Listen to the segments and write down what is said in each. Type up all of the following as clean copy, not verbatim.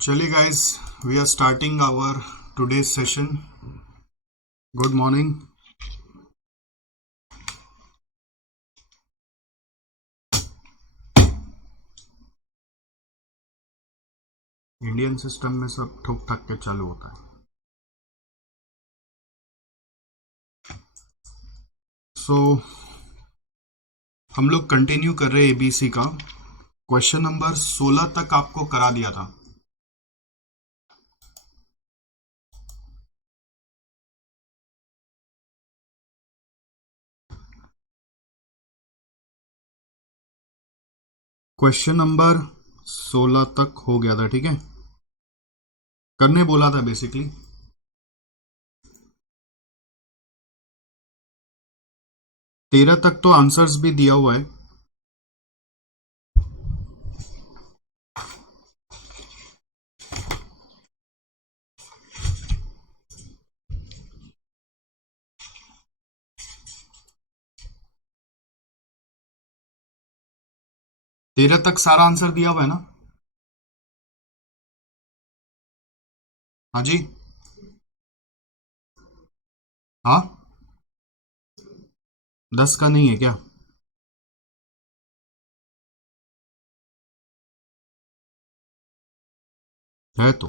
चलिए guys, we are starting our today's session. Good morning. Indian system में सब ठोक ठाक के चालू होता है. सो हम लोग कंटिन्यू कर रहे हैं एबीसी का. क्वेश्चन नंबर 16 तक आपको करा दिया था. क्वेश्चन नंबर 16 तक हो गया था. ठीक है, करने बोला था बेसिकली. तेरह तक तो आंसर्स भी दिया हुआ है. तेरह तक सारा आंसर दिया हुआ है ना. हाँ जी. हाँ, 10 का नहीं है क्या? है तो.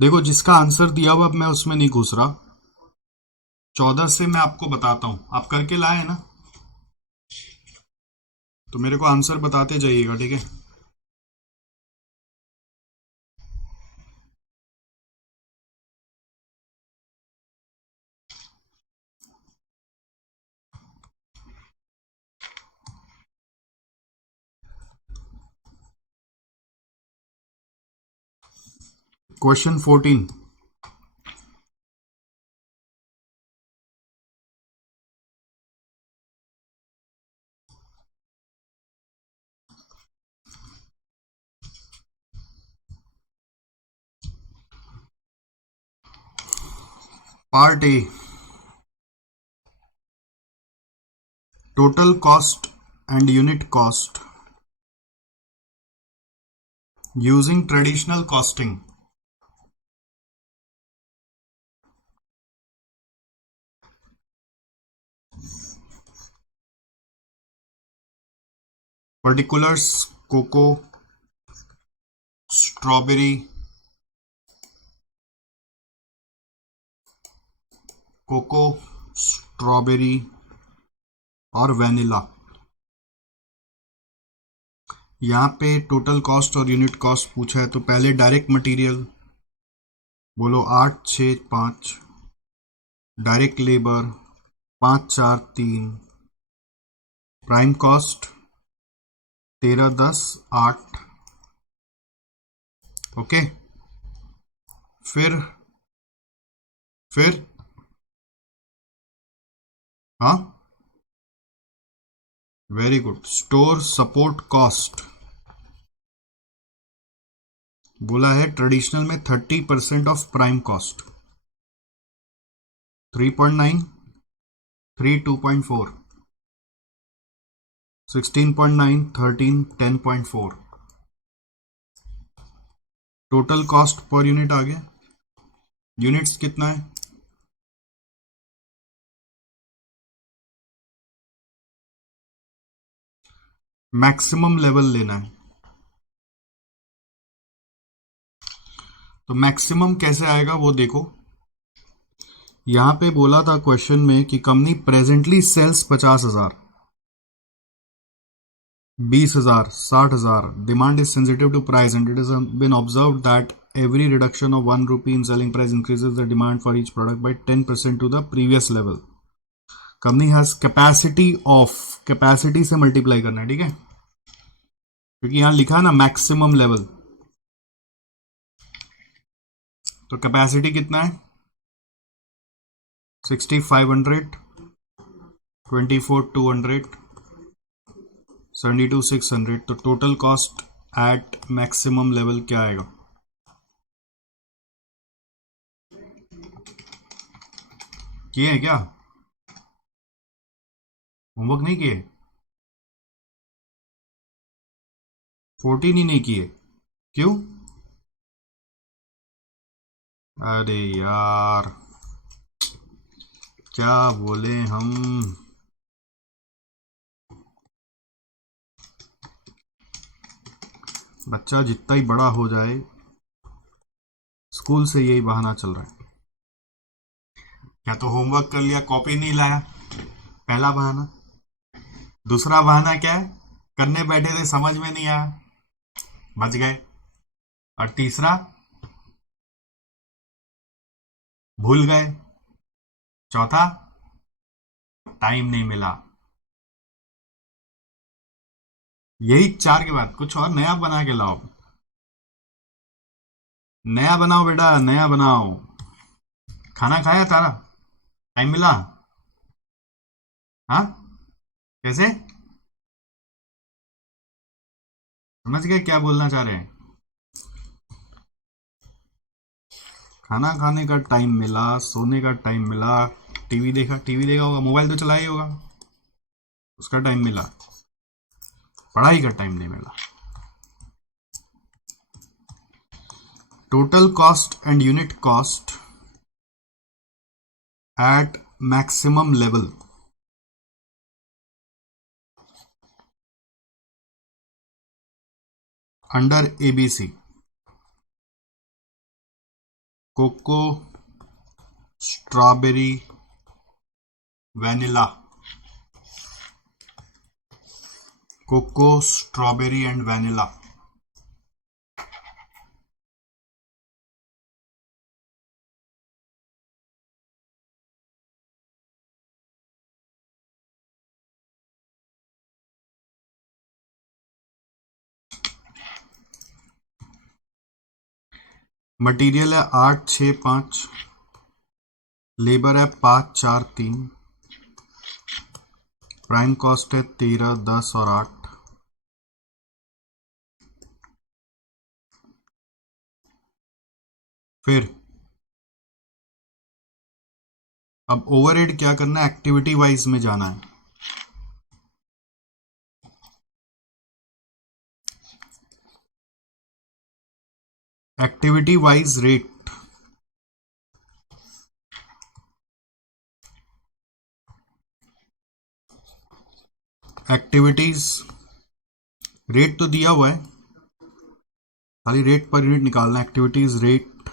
देखो, जिसका आंसर दिया हुआ, अब मैं उसमें नहीं घुस रहा. 14 से मैं आपको बताता हूं. आप करके लाए हैं ना, तो मेरे को आंसर बताते जाइएगा. ठीक है. Question 14. Part A. Total cost and unit cost using traditional costing. Particulars cocoa, strawberry, cocoa, strawberry और वैनिला. यहाँ पे टोटल कॉस्ट और यूनिट कॉस्ट पूछा है, तो पहले डायरेक्ट मटेरियल बोलो 8, 6, 5. Direct labour 5, 4, 3. Prime cost 13, 10, 8. Okay. फिर हाँ, very good. Store support cost बोला है ट्रेडिशनल में 30% of prime cost. 3.9, 3 2.4, 16.9, 13, 10.4. Total cost per unit आ गया. यूनिट्स कितना है? मैक्सिमम लेवल लेना है. तो मैक्सिमम कैसे आएगा वो देखो. यहां पे बोला था क्वेश्चन में कि company presently sales 50,000, 20,000, 60,000. Demand is sensitive to price and it is been observe that every reduction of 1 rupee in selling price increases the demand for each product by 10% to the previous level. Company has capacity of, capacity से multiply करना है. ठीक है, क्योंकि यहां लिखा है ना मैक्सिमम लेवल. तो कैपेसिटी कितना है? 6500, 24,200, 72,600. तो total cost at maximum level क्या आएगा? किए हैं क्या? होमवर्क नहीं किए? 14 ही नहीं किए? क्यों? अरे यार, क्या बोले हम। बच्चा जितना ही बड़ा हो जाए, स्कूल से यही बहाना चल रहा है। क्या तो होमवर्क कर लिया, कॉपी नहीं लाया, पहला बहाना। दूसरा बहाना क्या है? करने बैठे थे, समझ में नहीं आया, बच गए। और तीसरा, भूल गए। चौथा, टाइम नहीं मिला। यही चार के बाद कुछ और नया बना के लाओ। नया बनाओ बेटा, नया बनाओ। खाना खाया तारा? टाइम मिला? हाँ? कैसे? समझ गए क्या बोलना चाह रहे हैं? खाना खाने का टाइम मिला, सोने का टाइम मिला, टीवी देखा होगा, मोबाइल तो चलाया ही होगा, उसका टाइम मिला, पढ़ाई का टाइम नहीं मिला। Total cost and unit cost at maximum level under ABC. Cocoa, strawberry, vanilla. Cocoa, strawberry and vanilla. Material है 8, 6, 5। लेबर है 5, 4, 3। प्राइम कॉस्ट है 13, 10 और 8। फिर अब ओवरहेड क्या करना है, एक्टिविटी वाइज में जाना है। Activity wise rate. Activities rate तो दिया हुआ है, खाली रेट पर यूनिट निकालना है। एक्टिविटीज रेट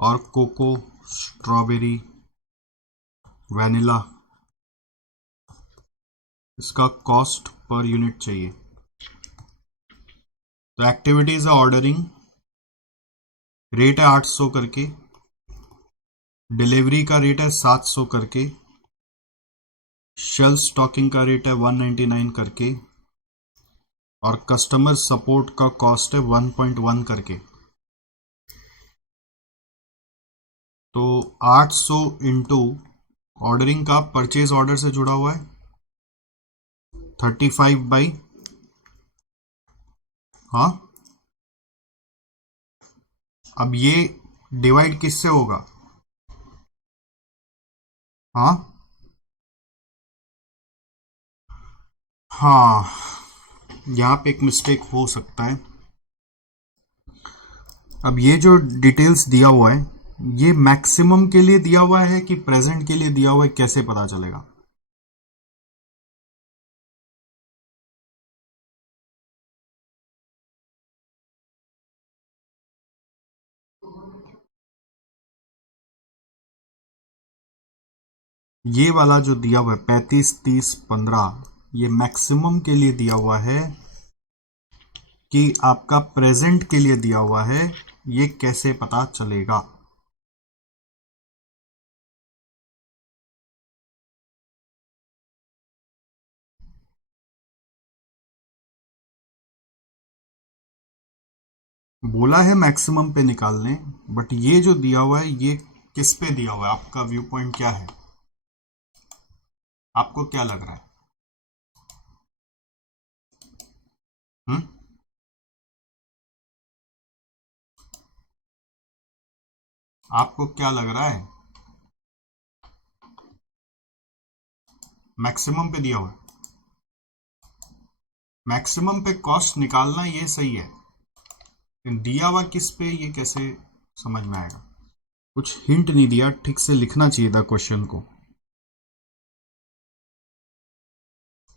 और कोको, स्ट्रॉबेरी, वैनिला, इसका कॉस्ट पर यूनिट चाहिए। तो एक्टिविटीज है ऑर्डरिंग, रेट है 800 करके, डिलीवरी का रेट है 700 करके, शेल्फ स्टॉकिंग का रेट है 199 करके, और कस्टमर सपोर्ट का कॉस्ट है 1.1 करके। तो 800 इंटू ऑर्डरिंग का परचेज ऑर्डर से जुड़ा हुआ है 35 बाई, हाँ, अब ये डिवाइड किससे होगा? हाँ, हाँ, यहाँ पे एक मिस्टेक हो सकता है। अब ये जो डिटेल्स दिया हुआ है, ये मैक्सिमम के लिए दिया हुआ है कि प्रेजेंट के लिए दिया हुआ है, कैसे पता चलेगा? ये वाला जो दिया हुआ है 35, 30, 15, ये मैक्सिमम के लिए दिया हुआ है कि आपका प्रेजेंट के लिए दिया हुआ है, ये कैसे पता चलेगा? बोला है मैक्सिमम पे निकालने, बट ये जो दिया हुआ है ये किस पे दिया हुआ है? आपका व्यू पॉइंट क्या है? आपको क्या लग रहा है? हम्म? आपको क्या लग रहा है? मैक्सिमम पे दिया हुआ है, मैक्सिमम पे कॉस्ट निकालना ये सही है, लेकिन दिया हुआ किस पे ये कैसे समझ में आएगा? कुछ हिंट नहीं दिया, ठीक से लिखना चाहिए था क्वेश्चन को,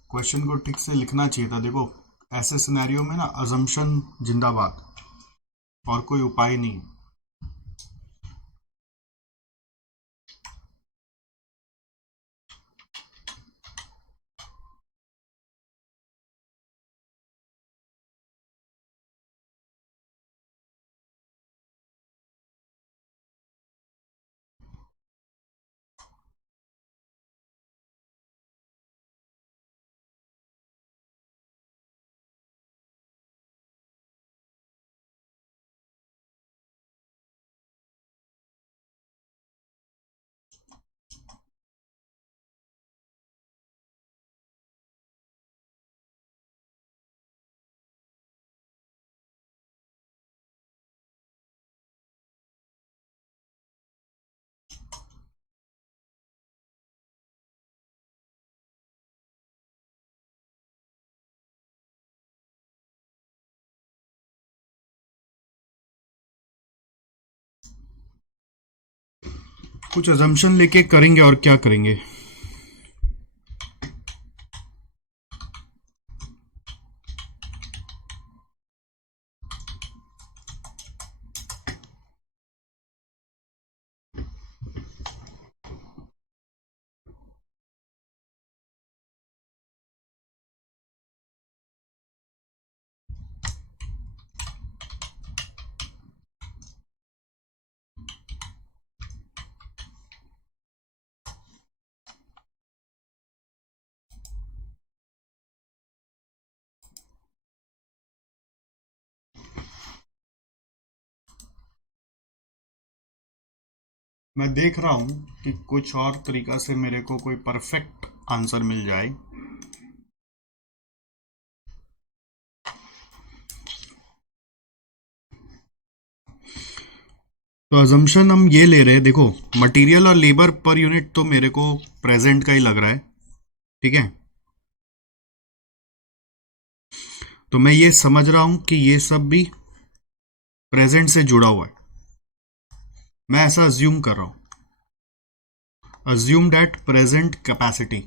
क्वेश्चन को ठीक से लिखना चाहिए था। देखो ऐसे सिनेरियो में ना अजम्पशन जिंदाबाद, और कोई उपाय नहीं। कुछ अजम्पशन लेके करेंगे, और क्या करेंगे। मैं देख रहा हूं कि कुछ और तरीका से मेरे को कोई परफेक्ट आंसर मिल जाए। तो अजम्पशन हम ये ले रहे हैं, देखो मटेरियल और लेबर पर यूनिट तो मेरे को प्रेजेंट का ही लग रहा है, ठीक है। तो मैं ये समझ रहा हूं कि ये सब भी प्रेजेंट से जुड़ा हुआ है, मैं ऐसा अज्यूम कर रहा हूं, अज्यूम दैट प्रेजेंट कैपेसिटी,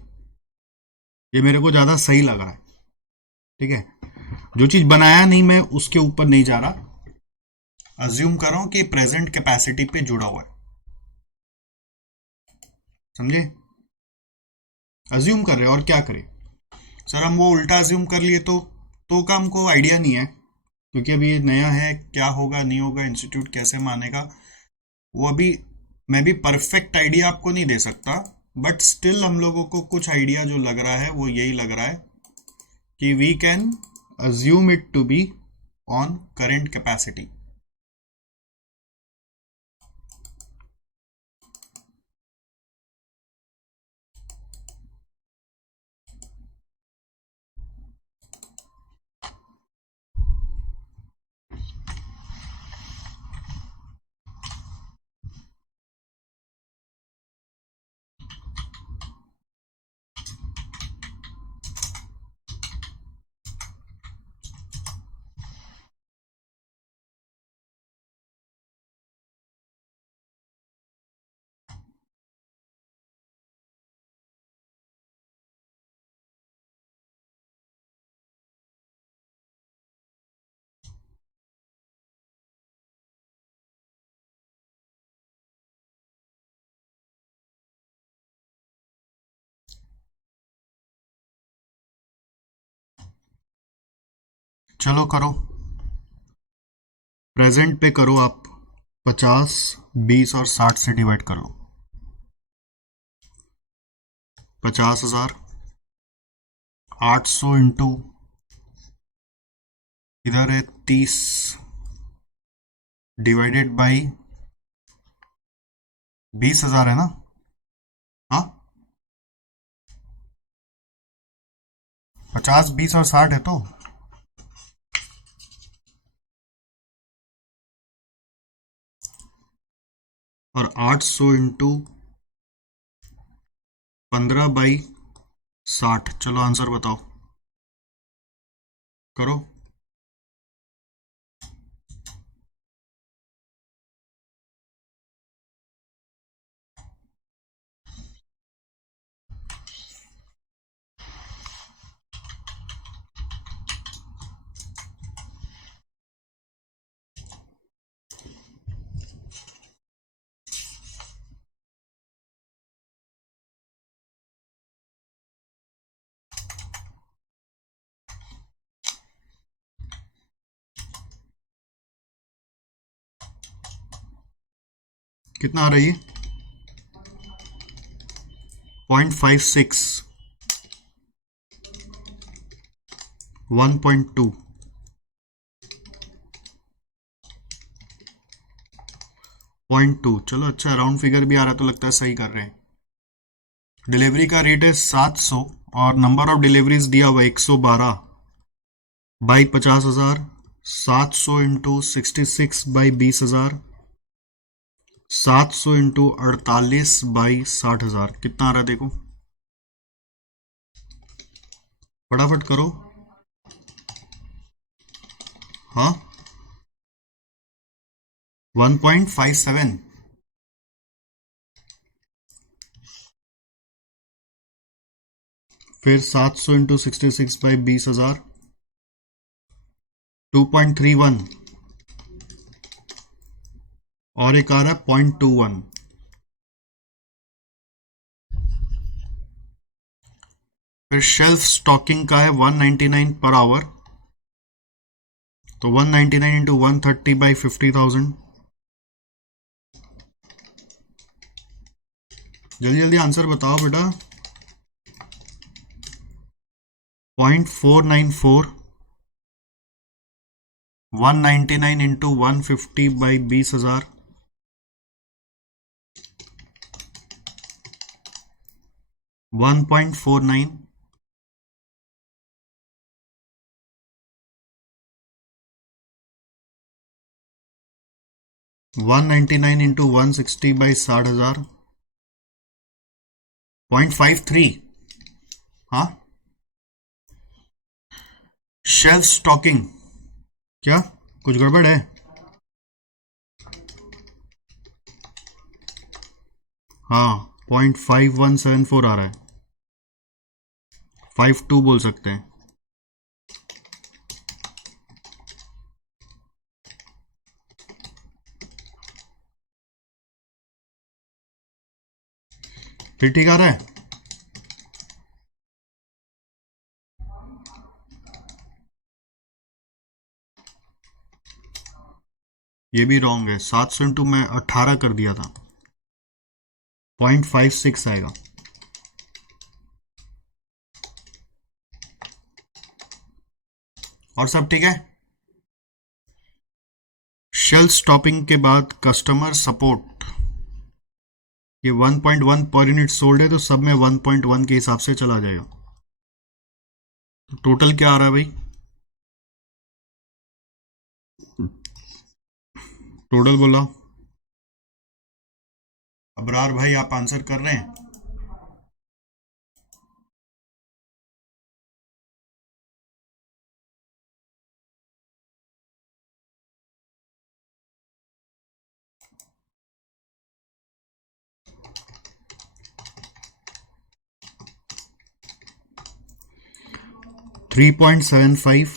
ये मेरे को ज्यादा सही लग रहा है, ठीक है। जो चीज बनाया नहीं मैं उसके ऊपर नहीं जा रहा, अज्यूम कर रहा हूं कि प्रेजेंट कैपेसिटी पे जुड़ा हुआ है, समझे। अज्यूम कर रहे हैं, और क्या करें सर, हम वो उल्टा अज्यूम कर लिए तो का हमको आइडिया नहीं है, क्योंकि अभी ये नया है, क्या होगा नहीं होगा, इंस्टीट्यूट कैसे मानेगा वो अभी मैं भी परफेक्ट आइडिया आपको नहीं दे सकता। बट स्टिल हम लोगों को कुछ आइडिया जो लग रहा है वो यही लग रहा है कि we can assume it to be on current capacity. चलो करो, प्रेजेंट पे करो आप, 50, 20 और 60 से डिवाइड कर लो। 50,000, 800 इंटू इधर है 30 डिवाइडेड बाई 20,000 है ना। हाँ 50, 20 और 60 है तो और 800 इंटू 15 बाई 60। चलो आंसर बताओ, करो। कितना आ रही है? 0.56, 1.2, 0.2। चलो अच्छा, राउंड फिगर भी आ रहा है तो लगता है सही कर रहे हैं। डिलीवरी का रेट है 700 और नंबर ऑफ डिलीवरीज दिया हुआ 112 by 50,000। 700 into 66 by 20,000। 700 into 48 by 60,000। कितना आ रहा है देखो, फटाफट करो। हाँ, 1.57। फिर 700 इंटू 66 बाई 20,000, 2.31। और एक आ रहा है 0.21। फिर शेल्फ स्टॉकिंग का है 199 पर आवर, तो 199 इंटू 130 बाई 50,000। जल्दी जल्दी आंसर बताओ बेटा। 0.494। 199 into 150 by 20,000, 1.49। One 99 into 160 by 60,000, 0.53। हाँ, शेल्फ स्टॉकिंग, क्या कुछ गड़बड़ है? हाँ, 0.5174 आ रहा है, 52 बोल सकते हैं। फिर ठीक आ रहा है। ये भी रॉन्ग है, 700 इंटू मैं 18 कर दिया था, 0.56 आएगा। और सब ठीक है। शेल्फ स्टॉपिंग के बाद कस्टमर सपोर्ट, ये 1.1 पर यूनिट सोल्ड है तो सब में 1.1 के हिसाब से चला जाएगा। तो टोटल क्या आ रहा है भाई? टोटल बोला। अबरार भाई आप आंसर कर रहे हैं? थ्री 3.75,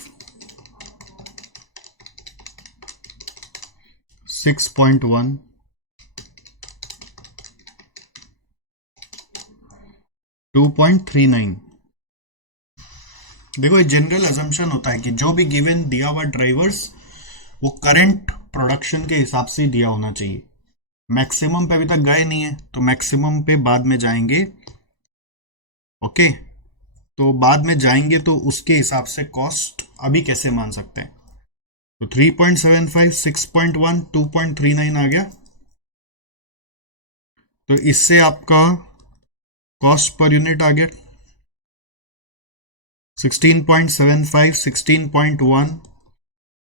6.1, 2.39। देखो, ये जनरल अजम्पशन होता है कि जो भी गिवन दिया हुआ ड्राइवर्स वो करंट प्रोडक्शन के हिसाब से दिया होना चाहिए। मैक्सिमम पे अभी तक गए नहीं है तो मैक्सिमम पे बाद में जाएंगे। ओके, तो बाद में जाएंगे तो उसके हिसाब से कॉस्ट अभी कैसे मान सकते हैं। तो 3.75, 6.1, 2.39 आ गया। तो इससे आपका कॉस्ट पर यूनिट आ गया 16.75, 16.1,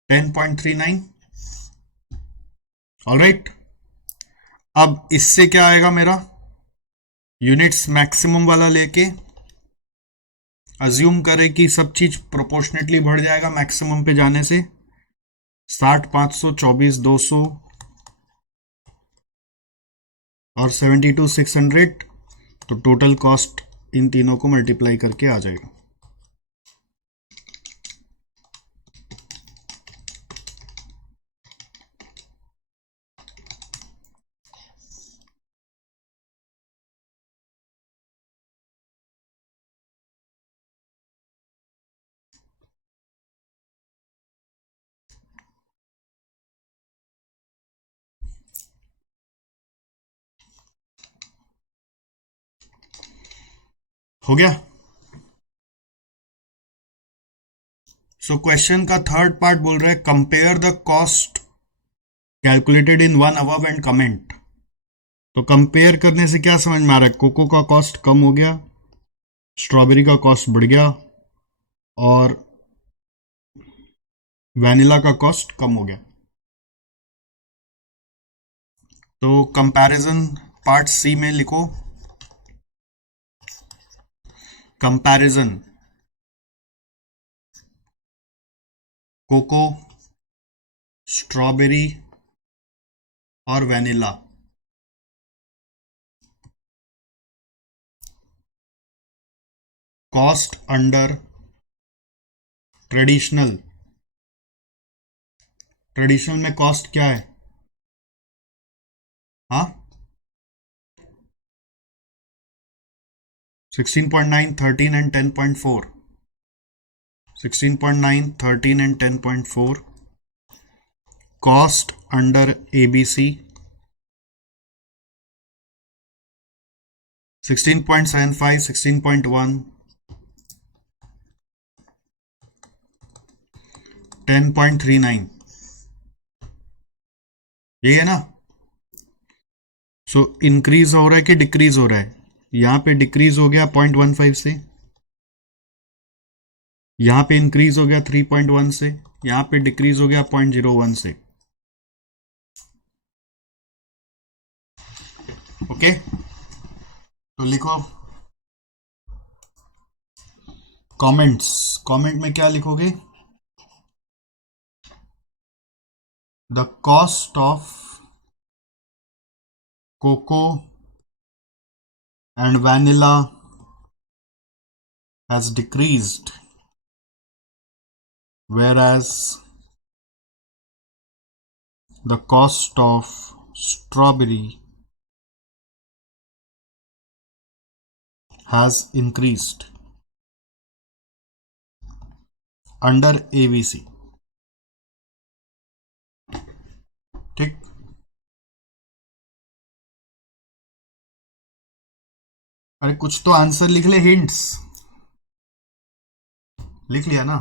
10.39। ऑलराइट, अब इससे क्या आएगा मेरा, यूनिट्स मैक्सिमम वाला लेके अज्यूम करें कि सब चीज प्रोपोर्शनेटली बढ़ जाएगा मैक्सिमम पे जाने से, 60, 500, 24, 200 और 72, 600, तो टोटल कॉस्ट इन तीनों को मल्टीप्लाई करके आ जाएगा। हो गया। सो क्वेश्चन का थर्ड पार्ट बोल रहा है compare the cost calculated in one above and comment. तो कंपेयर करने से क्या समझ में आ रहा है, कोको का कॉस्ट कम हो गया, स्ट्रॉबेरी का कॉस्ट बढ़ गया और वैनिला का कॉस्ट कम हो गया। तो कंपैरिजन पार्ट सी में लिखो, कंपैरिजन कोको, स्ट्रॉबेरी और vanilla. Cost under traditional. Traditional में कॉस्ट क्या है? हाँ, 16.9, 13 and 10.4। 16.9, 13 and 10.4 cost under ABC। 16.75, 16.1, 10.39, यही है ना। सो इंक्रीज हो रहा है कि डिक्रीज हो रहा है? यहां पे डिक्रीज हो गया 0.15 से, यहां पे इंक्रीज हो गया 3.1 से, यहां पे डिक्रीज हो गया 0.01 से। ओके, तो लिखो कमेंट्स। कमेंट में क्या लिखोगे? The cost of cocoa and vanilla has decreased, whereas the cost of strawberry has increased under ABC। ठीक, अरे कुछ तो आंसर लिख ले, हिंट्स लिख लिया ना।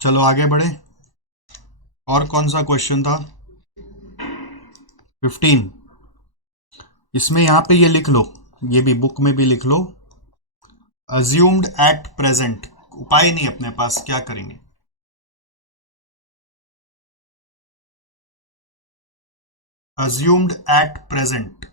चलो आगे बढ़े। और कौन सा क्वेश्चन था? 15। इसमें यहां पे ये लिख लो, ये भी बुक में भी लिख लो, अज्यूम्ड एट प्रेजेंट। उपाय नहीं अपने पास, क्या करेंगे? Assumed at present.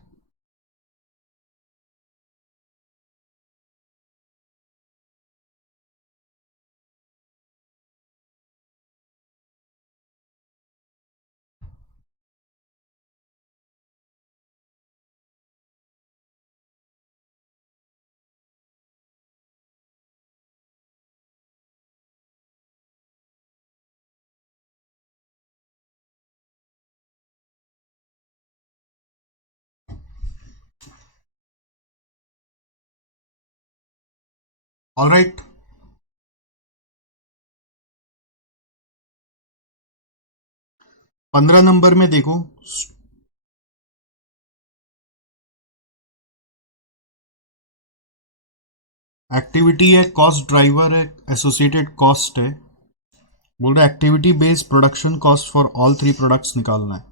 All right, पंद्रह नंबर में देखो, एक्टिविटी है, कॉस्ट ड्राइवर है, एसोसिएटेड कॉस्ट है। बोल रहा है activity based production cost for all 3 products निकालना है।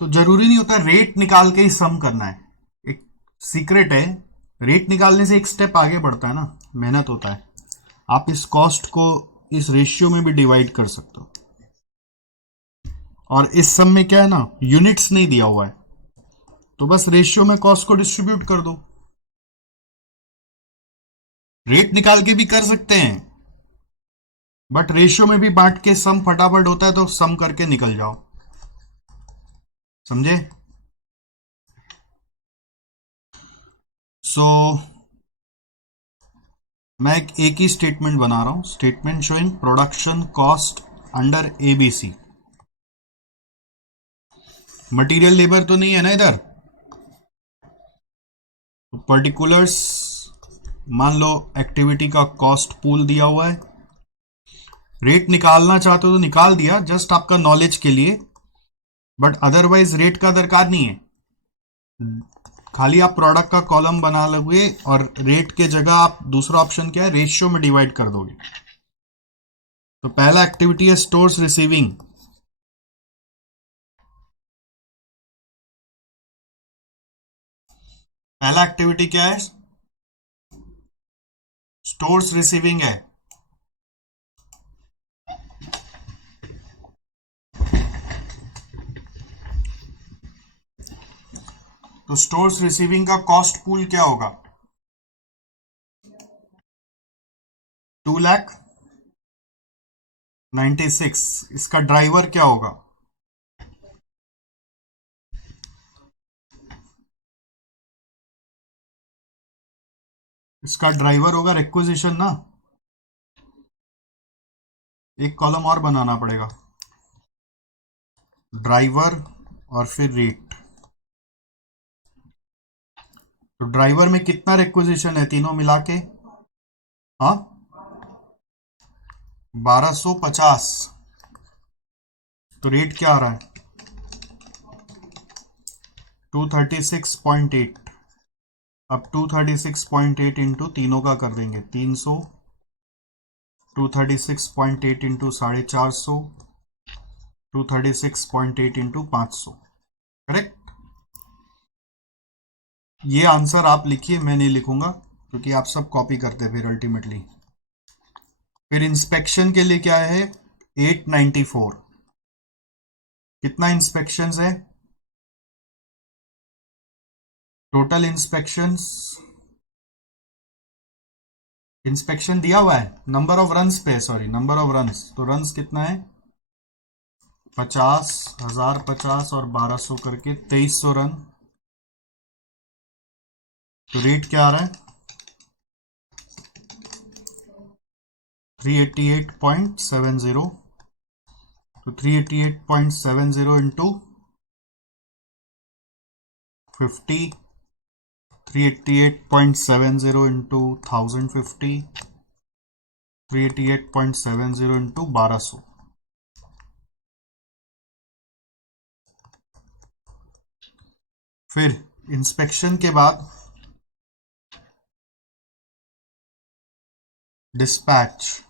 तो जरूरी नहीं होता रेट निकाल के ही सम करना है, एक सीक्रेट है। रेट निकालने से एक स्टेप आगे बढ़ता है ना, मेहनत होता है। आप इस कॉस्ट को इस रेशियो में भी डिवाइड कर सकते हो। और इस सम में क्या है ना, यूनिट्स नहीं दिया हुआ है, तो बस रेशियो में कॉस्ट को डिस्ट्रीब्यूट कर दो। रेट निकाल के भी कर सकते हैं, बट रेशियो में भी बांट के सम फटाफट होता है, तो सम करके निकल जाओ। समझे? सो मैं एक ही स्टेटमेंट बना रहा हूं, statement showing production cost under ABC. Material labour तो नहीं है ना इधर, तो पर्टिकुलर्स मान लो एक्टिविटी का कॉस्ट पूल दिया हुआ है। रेट निकालना चाहते हो तो निकाल दिया, जस्ट आपका नॉलेज के लिए, बट अदरवाइज रेट का दरकार नहीं है। खाली आप प्रोडक्ट का कॉलम बना लोगे और रेट के जगह आप दूसरा ऑप्शन क्या है, रेशियो में डिवाइड कर दोगे। तो पहला एक्टिविटी है स्टोर्स रिसीविंग। पहला एक्टिविटी क्या है? स्टोर्स रिसीविंग है। तो स्टोर्स रिसीविंग का कॉस्ट पूल क्या होगा? 2,96,000। इसका ड्राइवर क्या होगा? इसका ड्राइवर होगा रिक्विजिशन ना। एक कॉलम और बनाना पड़ेगा, ड्राइवर और फिर रेट। तो ड्राइवर में कितना रिक्विजिशन है तीनों मिला के? हाँ, 1250। तो रेट क्या आ रहा है? 236.8। अब 236.8 इंटू तीनों का कर देंगे 300, 236.8 इंटू 450, 236.8 इंटू 500। करेक्ट। ये आंसर आप लिखिए, मैं नहीं लिखूंगा क्योंकि आप सब कॉपी करते फिर अल्टीमेटली। फिर इंस्पेक्शन के लिए क्या है? 894। कितना इंस्पेक्शंस है? टोटल इंस्पेक्शंस, इंस्पेक्शन दिया हुआ है नंबर ऑफ रन्स पे, सॉरी नंबर ऑफ रन्स। तो रन्स कितना है? 50, 1050 और 1200 करके 2300 रन। तो रेट क्या आ रहा है? 388.70। तो 388.70 इंटू 50, 388.70 इंटू 1050, 388.70 इंटू 1200। फिर इंस्पेक्शन के बाद डिस्पैच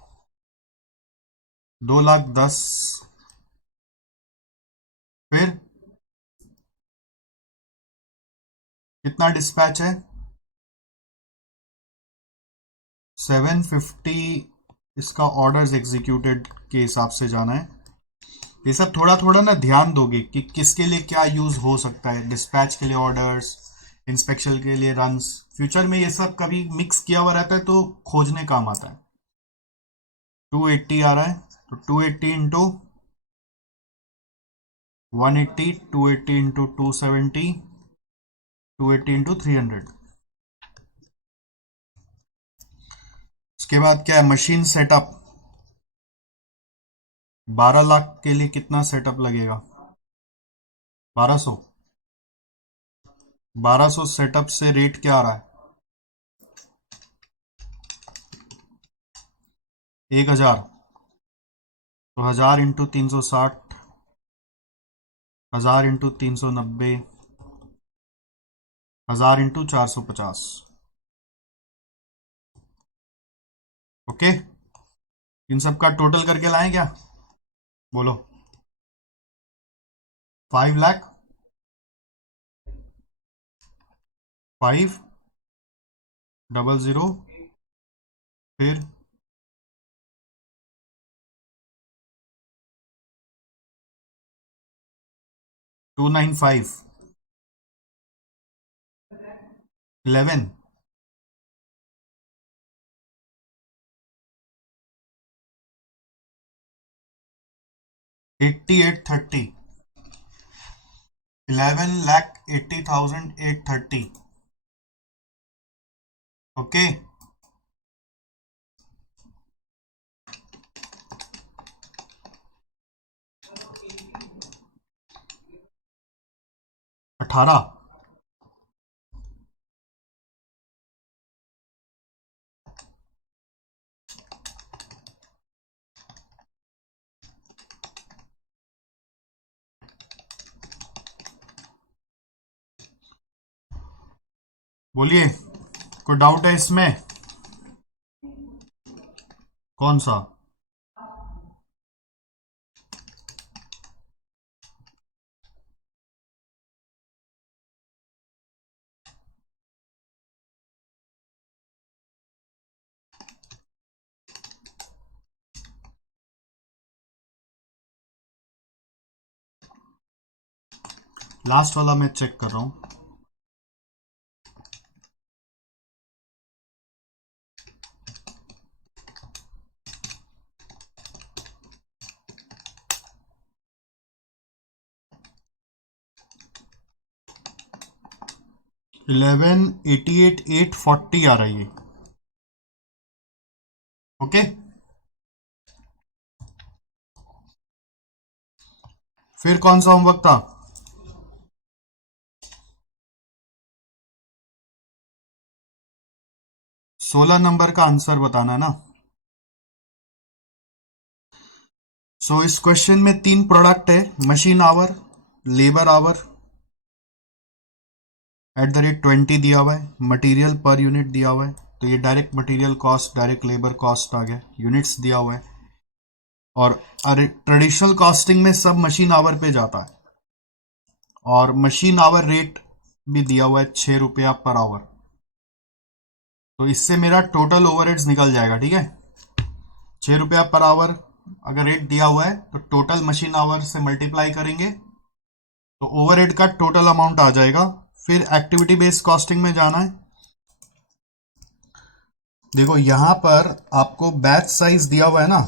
2,10,000। फिर कितना डिस्पैच है? 750। इसका ऑर्डर्स एग्जीक्यूटेड के हिसाब से जाना है। ये सब थोड़ा थोड़ा ना ध्यान दोगे कि किसके लिए क्या यूज हो सकता है। डिस्पैच के लिए ऑर्डर्स, इंस्पेक्शन के लिए रन्स। फ्यूचर में ये सब कभी मिक्स किया हुआ रहता है तो खोजने काम आता है। 280 आ रहा है, तो 280 इंटू 180, 280 इंटू 270, 280 इंटू 300। उसके बाद क्या है? Machine setup. 12 लाख के लिए कितना सेटअप लगेगा? 1200। 1200 सेटअप से रेट क्या आ रहा है? 1,000। तो 1000 इंटू 360, 1000 इंटू 390, 1000 इंटू 450। ओके, इन सब का टोटल करके लाएं क्या? बोलो। 5,00,000, 500, फिर 295। 11, 8830, 11,80,830. ओके, अठारह, बोलिए कोई डाउट है इसमें? कौन सा? लास्ट वाला मैं चेक कर रहा हूं। इलेवन 88,840 आ रही है। ओके, फिर कौन सा होमवर्क था? 16 नंबर का आंसर बताना है ना। सो इस क्वेश्चन में 3 प्रोडक्ट है, मशीन आवर, लेबर आवर @20 दिया हुआ है, मटेरियल पर यूनिट दिया हुआ है, तो ये direct material cost, direct labour cost आ गया, यूनिट्स दिया हुआ है। और ट्रेडिशनल कॉस्टिंग में सब मशीन आवर पे जाता है, और मशीन आवर रेट भी दिया हुआ है 6 रुपया पर आवर। तो इससे मेरा टोटल ओवरहेड्स निकल जाएगा, ठीक है। 6 रुपया पर आवर अगर रेट दिया हुआ है तो टोटल मशीन आवर से मल्टीप्लाई करेंगे तो ओवरहेड का टोटल अमाउंट आ जाएगा। फिर एक्टिविटी बेस्ड कॉस्टिंग में जाना है। देखो यहां पर आपको बैच साइज दिया हुआ है ना।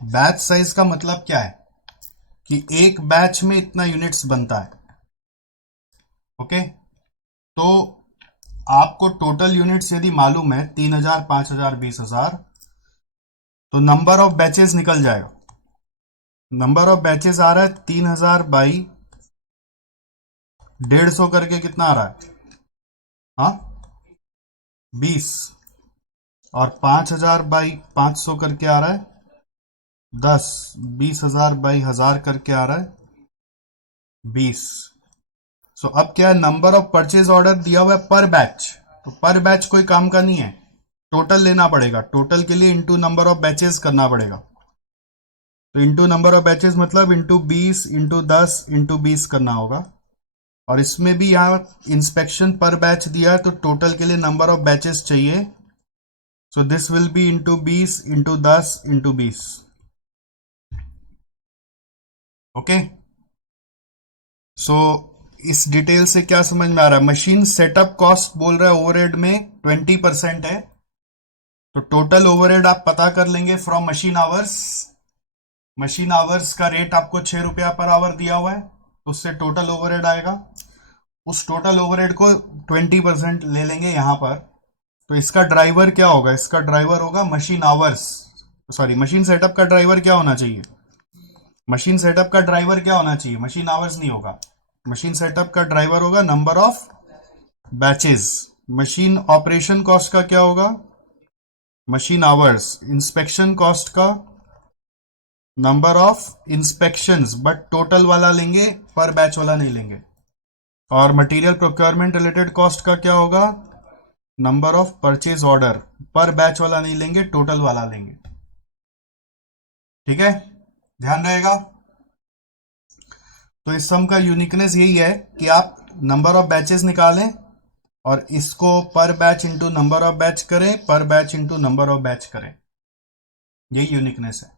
बैच साइज का मतलब क्या है कि एक बैच में इतना यूनिट्स बनता है। ओके, तो आपको टोटल यूनिट्स यदि मालूम है 3,000, 5,000, 20,000, तो नंबर ऑफ बैचेस निकल जाएगा। नंबर ऑफ बैचेस आ रहा है 3,000 बाई 150 करके कितना आ रहा है? हाँ, 20। और 5,000 बाई 500 करके आ रहा है 10। 20,000 बाई 1,000 करके आ रहा है 20। सो अब क्या है, नंबर ऑफ परचेज ऑर्डर दिया हुआ है पर बैच, तो पर बैच कोई काम का नहीं है, टोटल लेना पड़ेगा। टोटल के लिए इंटू नंबर ऑफ बैचेस करना पड़ेगा। तो इंटू नंबर ऑफ बैचेस मतलब इंटू 20 इंटू 10 इंटू 20 करना होगा। और इसमें भी यहाँ इंस्पेक्शन पर बैच दिया है, तो टोटल के लिए नंबर ऑफ बैचेस चाहिए। So this will be into 20 into 10 into 20। Okay, so इस डिटेल से क्या समझ में आ रहा है? मशीन सेटअप कॉस्ट बोल रहा है ओवरहेड में 20% है, तो टोटल ओवरहेड आप पता कर लेंगे from machine hours. Machine hours का रेट आपको 6 रुपया पर आवर दिया हुआ है, उससे टोटल ओवरहेड आएगा। उस टोटल ओवरहेड को 20% ले लेंगे यहां पर। तो इसका ड्राइवर क्या होगा? इसका ड्राइवर होगा machine hours, sorry machine setup का ड्राइवर क्या होना चाहिए? मशीन सेटअप का ड्राइवर क्या होना चाहिए? मशीन आवर्स नहीं होगा। मशीन सेटअप का ड्राइवर होगा number of batches. Machine operation cost का क्या होगा? Machine hours. इंस्पेक्शन कॉस्ट का number of inspections, but total वाला लेंगे, पर बैच वाला नहीं लेंगे। और मटेरियल प्रोक्योरमेंट रिलेटेड कॉस्ट का क्या होगा? नंबर ऑफ परचेज ऑर्डर, पर बैच वाला नहीं लेंगे, टोटल वाला लेंगे। ठीक है, ध्यान रहेगा। तो इस सम का यूनिकनेस यही है कि आप नंबर ऑफ बैचेस निकालें और इसको per batch into number of batch करें, per batch into number of batch करें, यही यूनिकनेस है।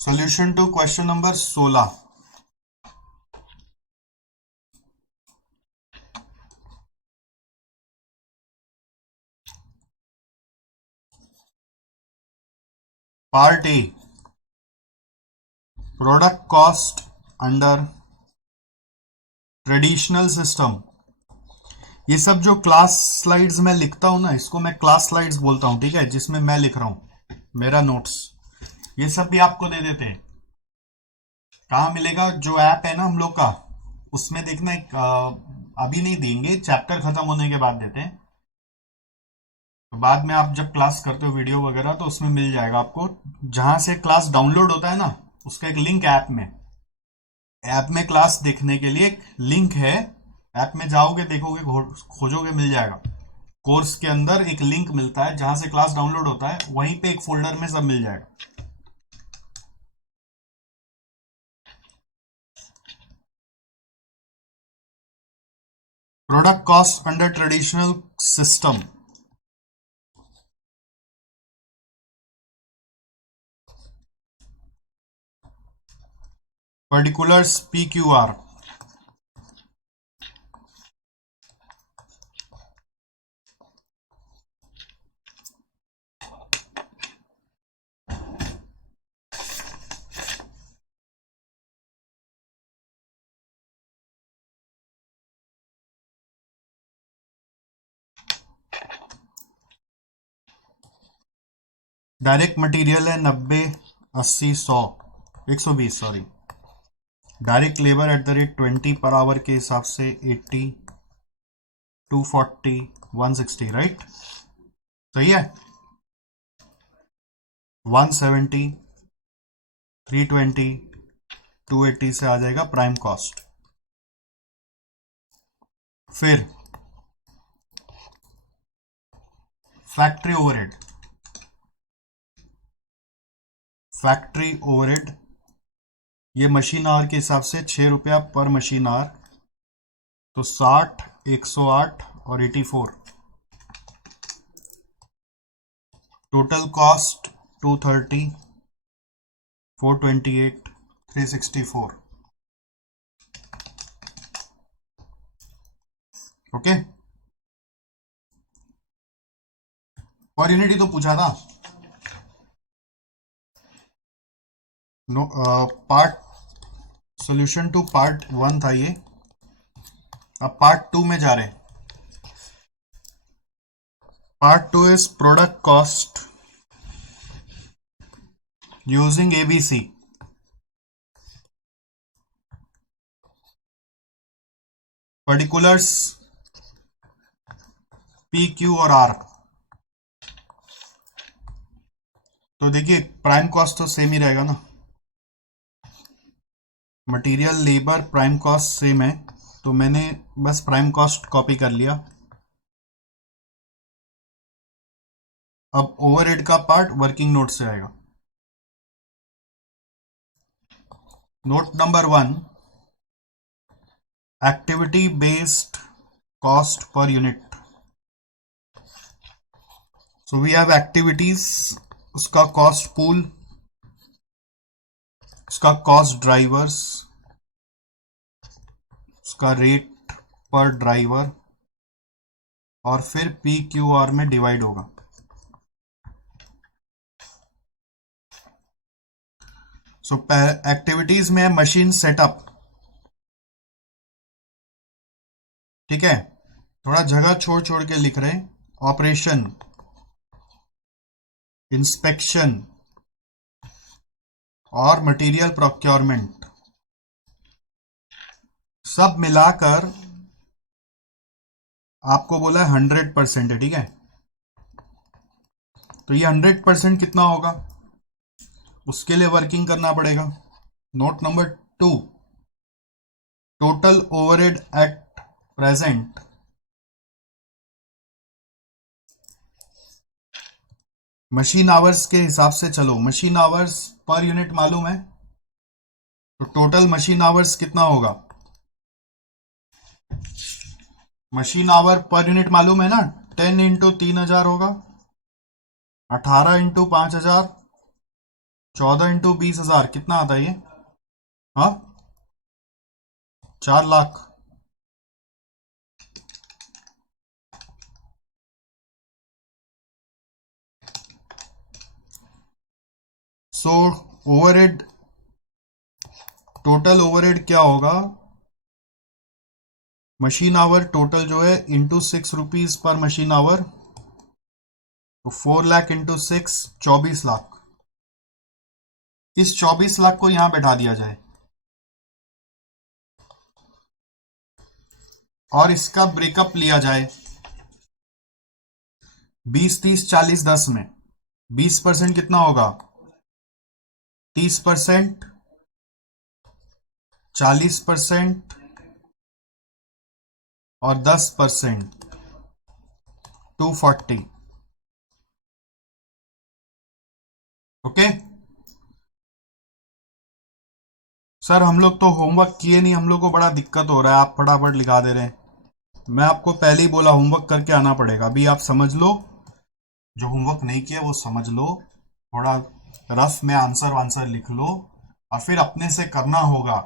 Solution to question number 16। Part A, product cost under traditional system. ये सब जो क्लास स्लाइड्स में लिखता हूं ना, इसको मैं क्लास स्लाइड्स बोलता हूं, ठीक है, जिसमें मैं लिख रहा हूं मेरा नोट्स, ये सब भी आपको दे देते हैं। कहाँ मिलेगा? जो ऐप है ना हम लोग का, उसमें देखना एक अभी नहीं देंगे, चैप्टर खत्म होने के बाद देते हैं। तो बाद में आप जब क्लास करते हो वीडियो वगैरह, तो उसमें मिल जाएगा आपको। जहां से क्लास डाउनलोड होता है ना, उसका एक लिंक ऐप में क्लास देखने के लिए एक लिंक है। ऐप में जाओगे, देखोगे, खोजोगे, मिल जाएगा। कोर्स के अंदर एक लिंक मिलता है, जहां से क्लास डाउनलोड होता है, वहीं पे एक फोल्डर में सब मिल जाएगा। Product cost under traditional system. Particulars PQR। Direct material है 90, 80, 100, 120, sorry. Direct labour at the rate 20 per hour के हिसाब से 80, 240, 160, राइट? सही है। 170, 320, 280 से आ जाएगा प्राइम कॉस्ट। फिर फैक्ट्री ओवरहेड। फैक्ट्री ओवरहेड ये मशीन आवर के हिसाब से 6 रुपया पर मशीन आवर, तो 60, 108 और 84। Total cost 230, 428, 364। Okay, per unit ही तो पूछा था। No, part solution to part 1 था ये। अब पार्ट 2 में जा रहे हैं। Part 2 is product cost using ABC। Particulars PQ और R। तो देखिए, प्राइम कॉस्ट तो सेम ही रहेगा ना, material labour prime cost same है, तो मैंने बस प्राइम कॉस्ट कॉपी कर लिया। अब ओवरहेड का पार्ट वर्किंग नोट से आएगा। Note number 1, activity based cost per unit. So we have activities, उसका कॉस्ट पूल, उसका कॉस्ट ड्राइवर्स, उसका रेट पर ड्राइवर, और फिर PQR में डिवाइड होगा। सो एक्टिविटीज में मशीन सेटअप, ठीक है, थोड़ा जगह छोड़ छोड़ के लिख रहे हैं। ऑपरेशन, इंस्पेक्शन और मटेरियल प्रोक्योरमेंट, सब मिलाकर आपको बोला है 100% है, ठीक है। तो ये 100% कितना होगा, उसके लिए वर्किंग करना पड़ेगा। Note number 2, total overhead at present machine hours के हिसाब से चलो। मशीन आवर्स पर यूनिट मालूम है, तो टोटल मशीन आवर्स कितना होगा? मशीन आवर पर यूनिट मालूम है ना, 10 इंटू 3,000 होगा, 18 इंटू 5,000, 14 इंटू 20,000, कितना आता है ये? हाँ, 4 लाख। सो ओवरहेड, टोटल ओवरहेड क्या होगा, मशीन आवर टोटल जो है into 6 rupees per machine hour, तो 4 लाख इंटू 6, 24 लाख। इस 24 लाख को यहां बैठा दिया जाए और इसका ब्रेकअप लिया जाए 20, 30, 40, 10 में। 20% कितना होगा, 30%, 40% और 10%, 240। ओके सर, हम लोग तो होमवर्क किए नहीं, हम लोग को बड़ा दिक्कत हो रहा है, आप फटाफट लिखा दे रहे हैं। मैं आपको पहले ही बोला होमवर्क करके आना पड़ेगा। अभी आप समझ लो, जो होमवर्क नहीं किया वो समझ लो, थोड़ा रफ में आंसर वांसर लिख लो और फिर अपने से करना होगा।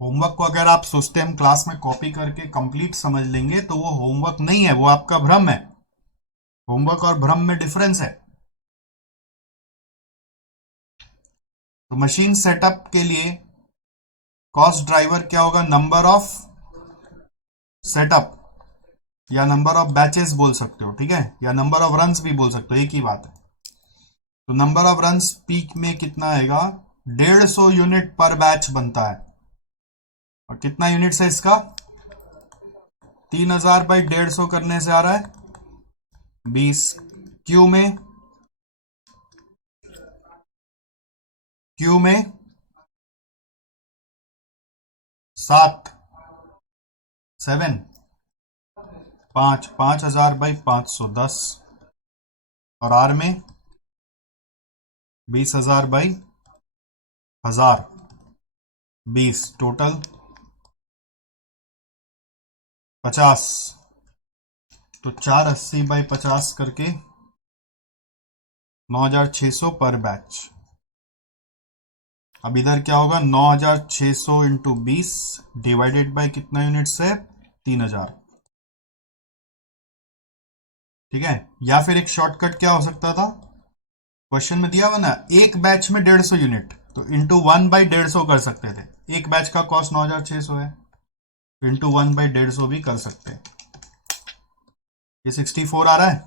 होमवर्क को अगर आप सोचते हम क्लास में कॉपी करके कंप्लीट समझ लेंगे तो वो होमवर्क नहीं है, वो आपका भ्रम है। होमवर्क और भ्रम में डिफरेंस है। तो मशीन सेटअप के लिए कॉस्ट ड्राइवर क्या होगा, नंबर ऑफ सेटअप या नंबर ऑफ बैचेस बोल सकते हो, ठीक है, या नंबर ऑफ रन्स भी बोल सकते हो, एक ही बात है। तो नंबर ऑफ रन्स पीक में कितना आएगा, 150 यूनिट पर बैच बनता है। और कितना यूनिट है इसका, 3000 बाई 150 करने से आ रहा है 20। क्यू में, क्यू में 7, 7, 5000 बाई 510। और आर में 20000 बाई 1000, 20, टोटल 50। तो 480 बाई 50 करके 9600 पर बैच। अब इधर क्या होगा, 9600 इंटू 20 डिवाइडेड बाई कितना यूनिट है, 3000। ठीक है, या फिर एक शॉर्टकट क्या हो सकता था, क्वेश्चन में दिया हुआ ना, एक बैच में 150 यूनिट, तो इंटू 1/150 कर सकते थे। एक बैच का कॉस्ट 9600 है, इंटू 1/150 भी कर सकते हैं। ये 64 आ रहा है।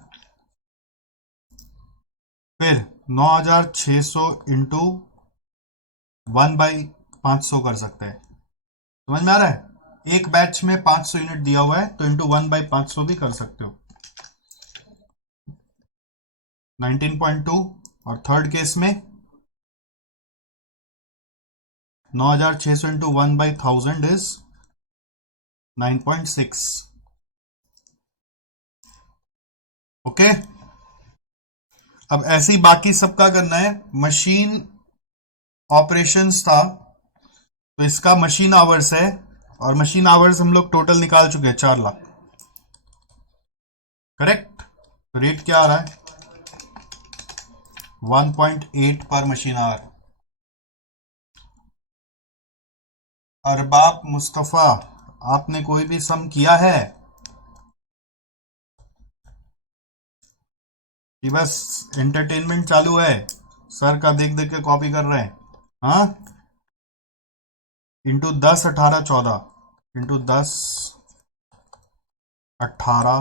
फिर 9600 इंटू 1/500 कर सकते हैं। समझ में आ रहा है, एक बैच में 500 यूनिट दिया हुआ है तो इंटू 1/500 भी कर सकते हो। 19.2। और थर्ड केस में 9600 इंटू 1/1000 इज 9.6। ओके, अब ऐसे ही बाकी सबका करना है। मशीन ऑपरेशंस था तो इसका मशीन आवर्स है, और मशीन आवर्स हम लोग टोटल निकाल चुके हैं 4 लाख। करेक्ट, तो रेट क्या आ रहा है, 1.8 पर मशीन आवर। अरबाब मुस्तफा, आपने कोई भी सम किया है कि बस एंटरटेनमेंट चालू है, सर का देख देख के कॉपी कर रहे हैं? हाँ, इंटू 10, 18, 14, इंटू 10, 18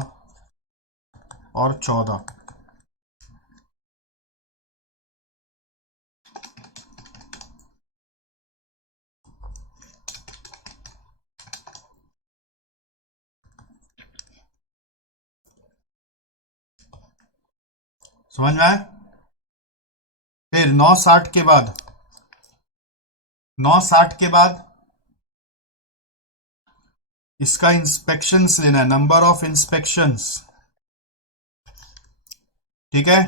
और 14। समझ में आए? फिर 960 के बाद, 960 के बाद इसका इंस्पेक्शंस लेना है, नंबर ऑफ इंस्पेक्शंस। ठीक है,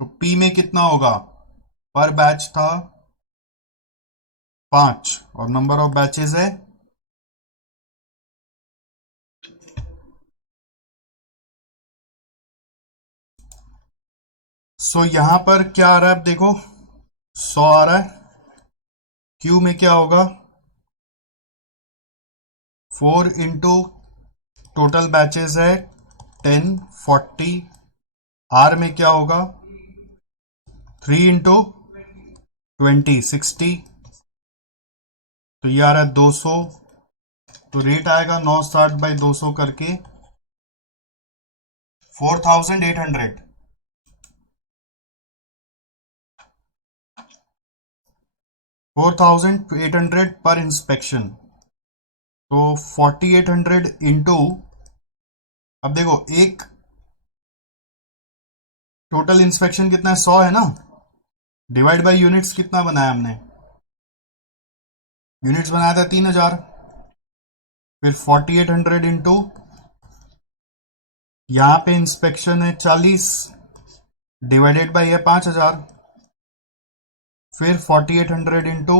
तो पी में कितना होगा, पर बैच था 5 और नंबर ऑफ बैचेस है, सो यहां पर क्या आ रहा है, अब देखो 100 आ रहा है। क्यू में क्या होगा, 4 इंटू टोटल बैचेस है 10, 40। आर में क्या होगा, 3 इंटू 20 60, तो ये आ रहा है 200, तो रेट आएगा 960/200 करके 4800, 4800 पर इंस्पेक्शन। तो 4800 इंटू, अब देखो एक टोटल इंस्पेक्शन कितना है, 100 है ना, डिवाइड बाय यूनिट्स कितना बनाया हमने, यूनिट्स बनाया था 3000, फिर 4800 इंटू, यहां पे इंस्पेक्शन है 40 डिवाइडेड बाय ये 5000, फिर 4800 इंटू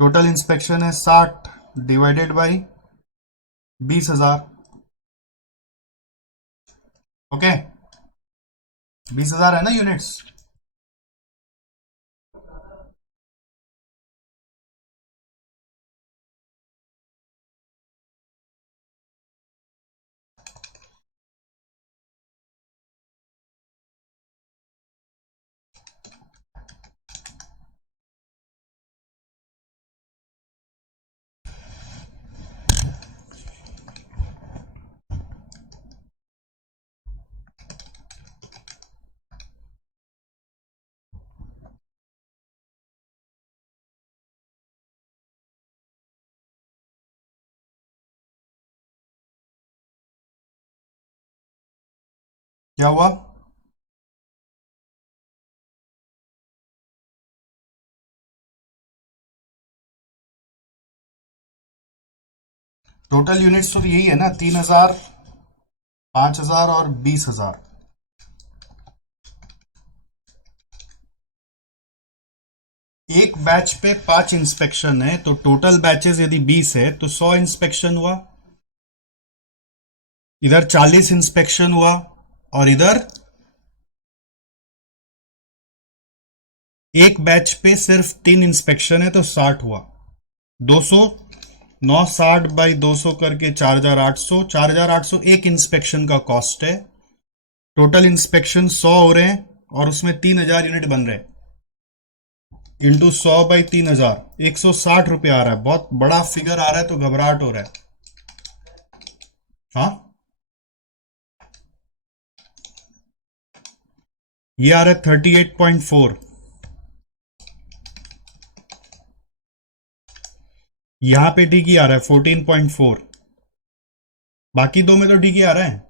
टोटल इंस्पेक्शन है 60 डिवाइडेड बाय 20000। ओके, 20000 है ना यूनिट्स। क्या हुआ, टोटल यूनिट्स तो यही है ना, 3000, 5000 और 20000। एक बैच पे 5 इंस्पेक्शन है, तो टोटल बैचेस यदि 20 है तो 100 इंस्पेक्शन हुआ, इधर 40 इंस्पेक्शन हुआ, और इधर एक बैच पे सिर्फ 3 इंस्पेक्शन है तो 60 हुआ। 200, 960/200 करके 4800, 4800 एक इंस्पेक्शन का कॉस्ट है। टोटल इंस्पेक्शन 100 हो रहे हैं और उसमें 3000 यूनिट बन रहे हैं, इंटू 100/3000, 160 रुपये आ रहा है। बहुत बड़ा फिगर आ रहा है तो घबराहट हो रहा है। हाँ, ये आ रहा है 38.4, यहां पे ठीक ही आ रहा है 14.4, बाकी दो में तो ठीक ही आ रहा है।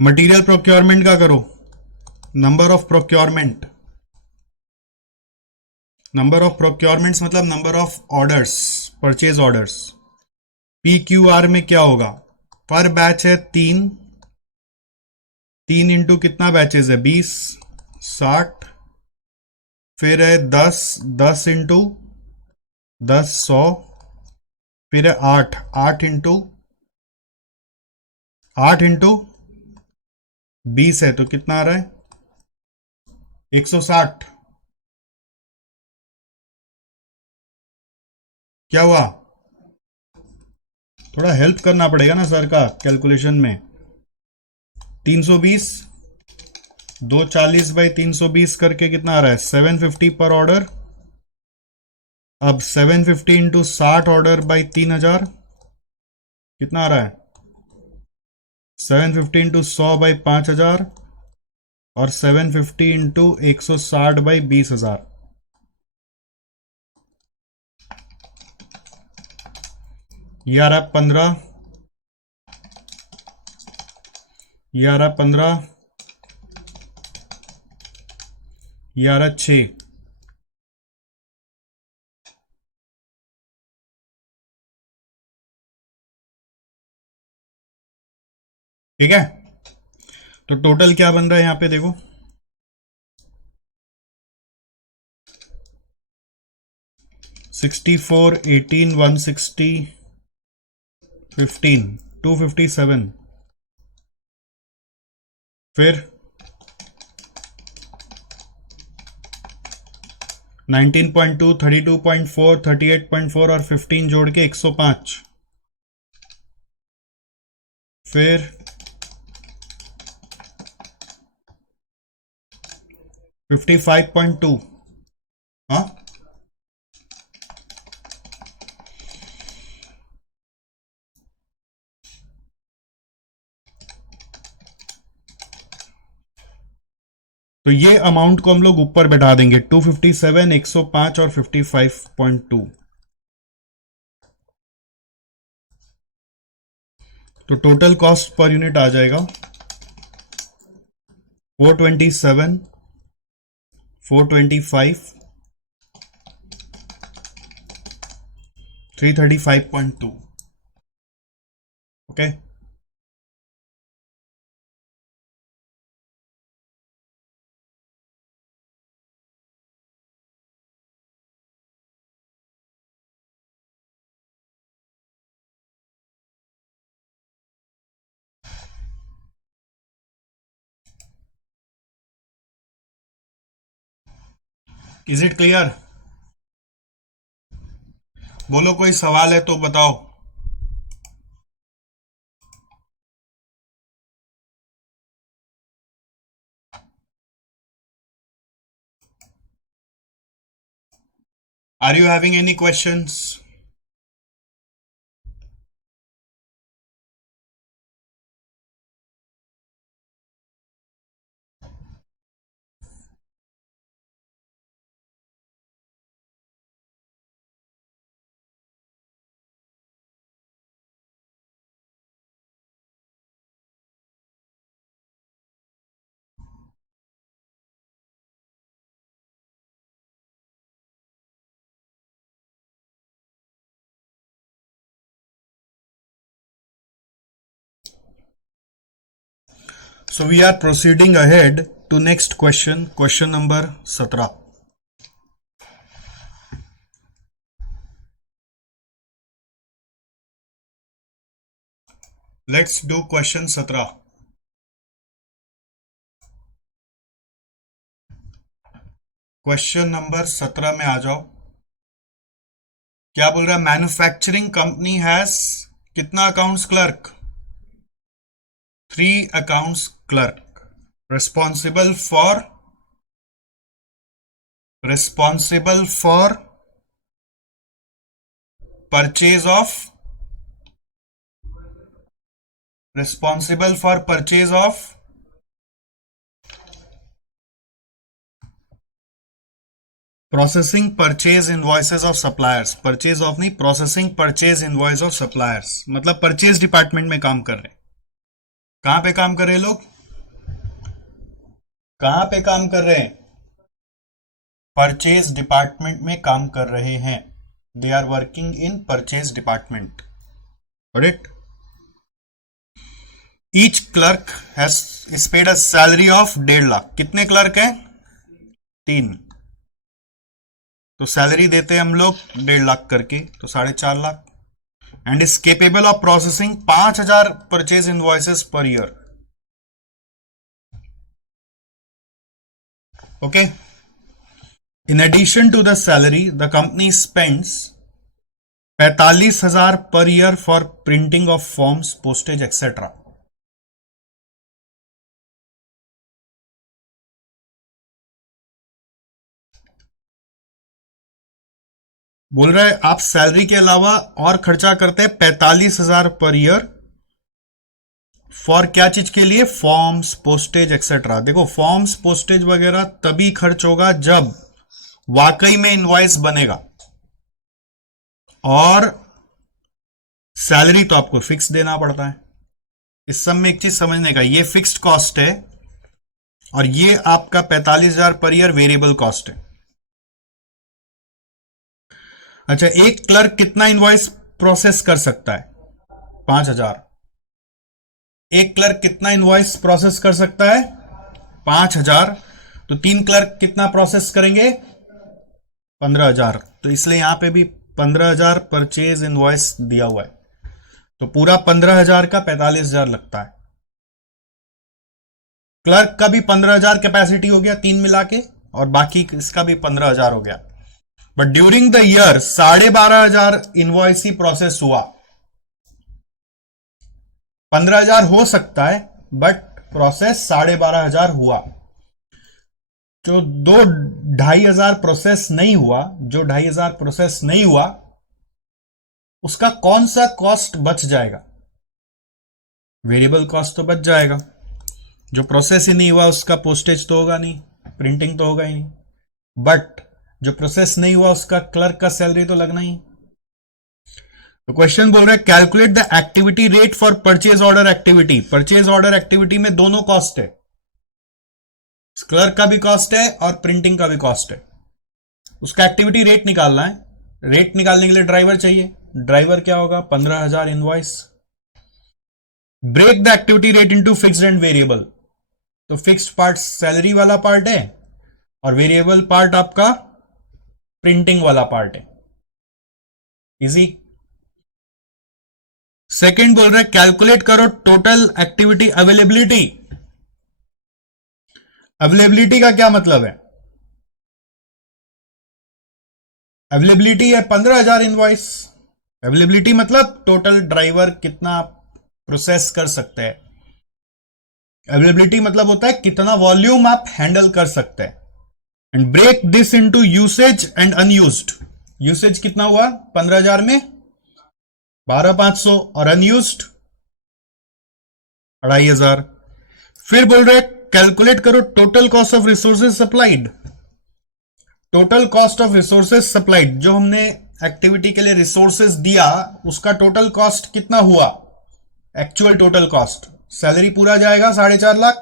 मटेरियल प्रोक्योरमेंट का करो, number of procurement, number of procurements मतलब number of orders, purchase orders. P Q R में क्या होगा, पर बैच है 3, 3 इंटू कितना बैचेस है 20, 60, फिर है 10, 10 इंटू 10 100, फिर है 8, 8 इंटू 8 इंटू 20 है तो कितना आ रहा है 160। क्या हुआ, थोड़ा हेल्प करना पड़ेगा ना सर का कैलकुलेशन में। 320, 240/320 करके कितना आ रहा है 750 पर ऑर्डर। अब 750 इंटू 60 ऑर्डर बाई 3000 कितना आ रहा है 750 इंटू 100/5000 और 750 इंटू 160/20000, ये आ रहा है 15, ये आ रहा है 15, ये आ रहा है 6। ठीक है, तो टोटल क्या बन रहा है यहां पे देखो, 64, 18, 160, 15, 257, फिर 19.2, 32.4, 38.4 और 15 जोड़ के 105, फिर 55.2। हाँ, तो ये अमाउंट को हम लोग ऊपर बैठा देंगे, 257, 105 और 55.2। तो टोटल कॉस्ट पर यूनिट आ जाएगा 427, 425, 335.2। Okay, is it clear? बोलो, कोई सवाल है तो बताओ। Are you having any questions? So we are proceeding ahead to next question, question number 17. Let's do question 17. Question number 17 में आ जाओ। क्या बोल रहा है? मैन्युफैक्चरिंग कंपनी हैज कितना accounts clerk? 3 accounts clerk responsible for purchase of processing purchase invoices of suppliers. Purchase of नहीं, processing purchase invoice of suppliers, मतलब परचेज डिपार्टमेंट में काम कर रहे हैं। कहां पे काम कर रहे हैं लोग? कहां पे काम कर रहे हैं? परचेज डिपार्टमेंट में काम कर रहे हैं। They are working in purchase department. Right? Each clerk has paid a salary of 1.5 lakh. कितने क्लर्क हैं? 3। तो सैलरी देते हैं हम लोग 1.5 लाख करके, तो 4.5 lakh. And is capable of processing 5,000 purchase invoices per year. Okay. In addition to the salary the company spends 45,000 per year for printing of forms, postage etcetera. बोल रहे हैं आप सैलरी के अलावा और खर्चा करते हैं 45,000 पर ईयर। फॉर क्या चीज के लिए? Forms, postage etcetera. देखो, फॉर्म्स, पोस्टेज वगैरह तभी खर्च होगा जब वाकई में इनवॉइस बनेगा, और सैलरी तो आपको फिक्स देना पड़ता है। इस सब में एक चीज समझने का, ये फिक्स्ड कॉस्ट है और ये आपका 45,000 पर ईयर वेरिएबल कॉस्ट है। अच्छा, एक क्लर्क कितना इनवॉइस प्रोसेस कर सकता है? 5,000। एक क्लर्क कितना इनवॉइस प्रोसेस कर सकता है? 5,000। तो 3 क्लर्क कितना प्रोसेस करेंगे? 15,000। तो इसलिए यहां पे भी 15,000 परचेज इनवॉइस दिया हुआ है। तो पूरा 15,000 का 45,000 लगता है। क्लर्क का भी 15,000 कैपेसिटी हो गया 3 मिला के, और बाकी इसका भी 15,000 हो गया। But during the year 12,500 invoice he process हुआ। 15,000 हो सकता है, बट प्रोसेस 12,500 हुआ। जो 2,500 प्रोसेस नहीं हुआ, जो 2,500 प्रोसेस नहीं हुआ, उसका कौन सा कॉस्ट बच जाएगा? वेरिएबल कॉस्ट तो बच जाएगा। जो प्रोसेस ही नहीं हुआ उसका पोस्टेज तो होगा नहीं, प्रिंटिंग तो होगा ही नहीं। बट जो प्रोसेस नहीं हुआ उसका क्लर्क का सैलरी तो लगना ही। तो क्वेश्चन बोल रहा है calculate the activity rate for purchase order activity. Purchase order activity में दोनों कॉस्ट है, क्लर्क का भी कॉस्ट है और प्रिंटिंग का भी कॉस्ट है। उसका एक्टिविटी रेट निकालना है। रेट निकालने के लिए ड्राइवर चाहिए। ड्राइवर क्या होगा? 15,000 invoice. Break the activity rate into fixed and variable. तो फिक्स्ड पार्ट सैलरी वाला पार्ट है और वेरिएबल पार्ट आपका प्रिंटिंग वाला पार्ट है। इजी। सेकंड बोल रहा है कैलकुलेट करो टोटल एक्टिविटी अवेलेबिलिटी। अवेलेबिलिटी का क्या मतलब है? अवेलेबिलिटी है 15,000 इनवॉइस। अवेलेबिलिटी मतलब टोटल ड्राइवर कितना प्रोसेस कर सकते हैं। अवेलेबिलिटी मतलब होता है कितना वॉल्यूम आप हैंडल कर सकते हैं। And break this into usage and unused. Usage कितना हुआ 15,000 में? 12,500 और अनयूज्ड 2,500। फिर बोल रहे कैलकुलेट करो total cost of resources supplied. Total cost of resources supplied, जो हमने एक्टिविटी के लिए रिसोर्सेज दिया उसका टोटल कॉस्ट कितना हुआ? Actual total cost. सैलरी पूरा जाएगा 4,50,000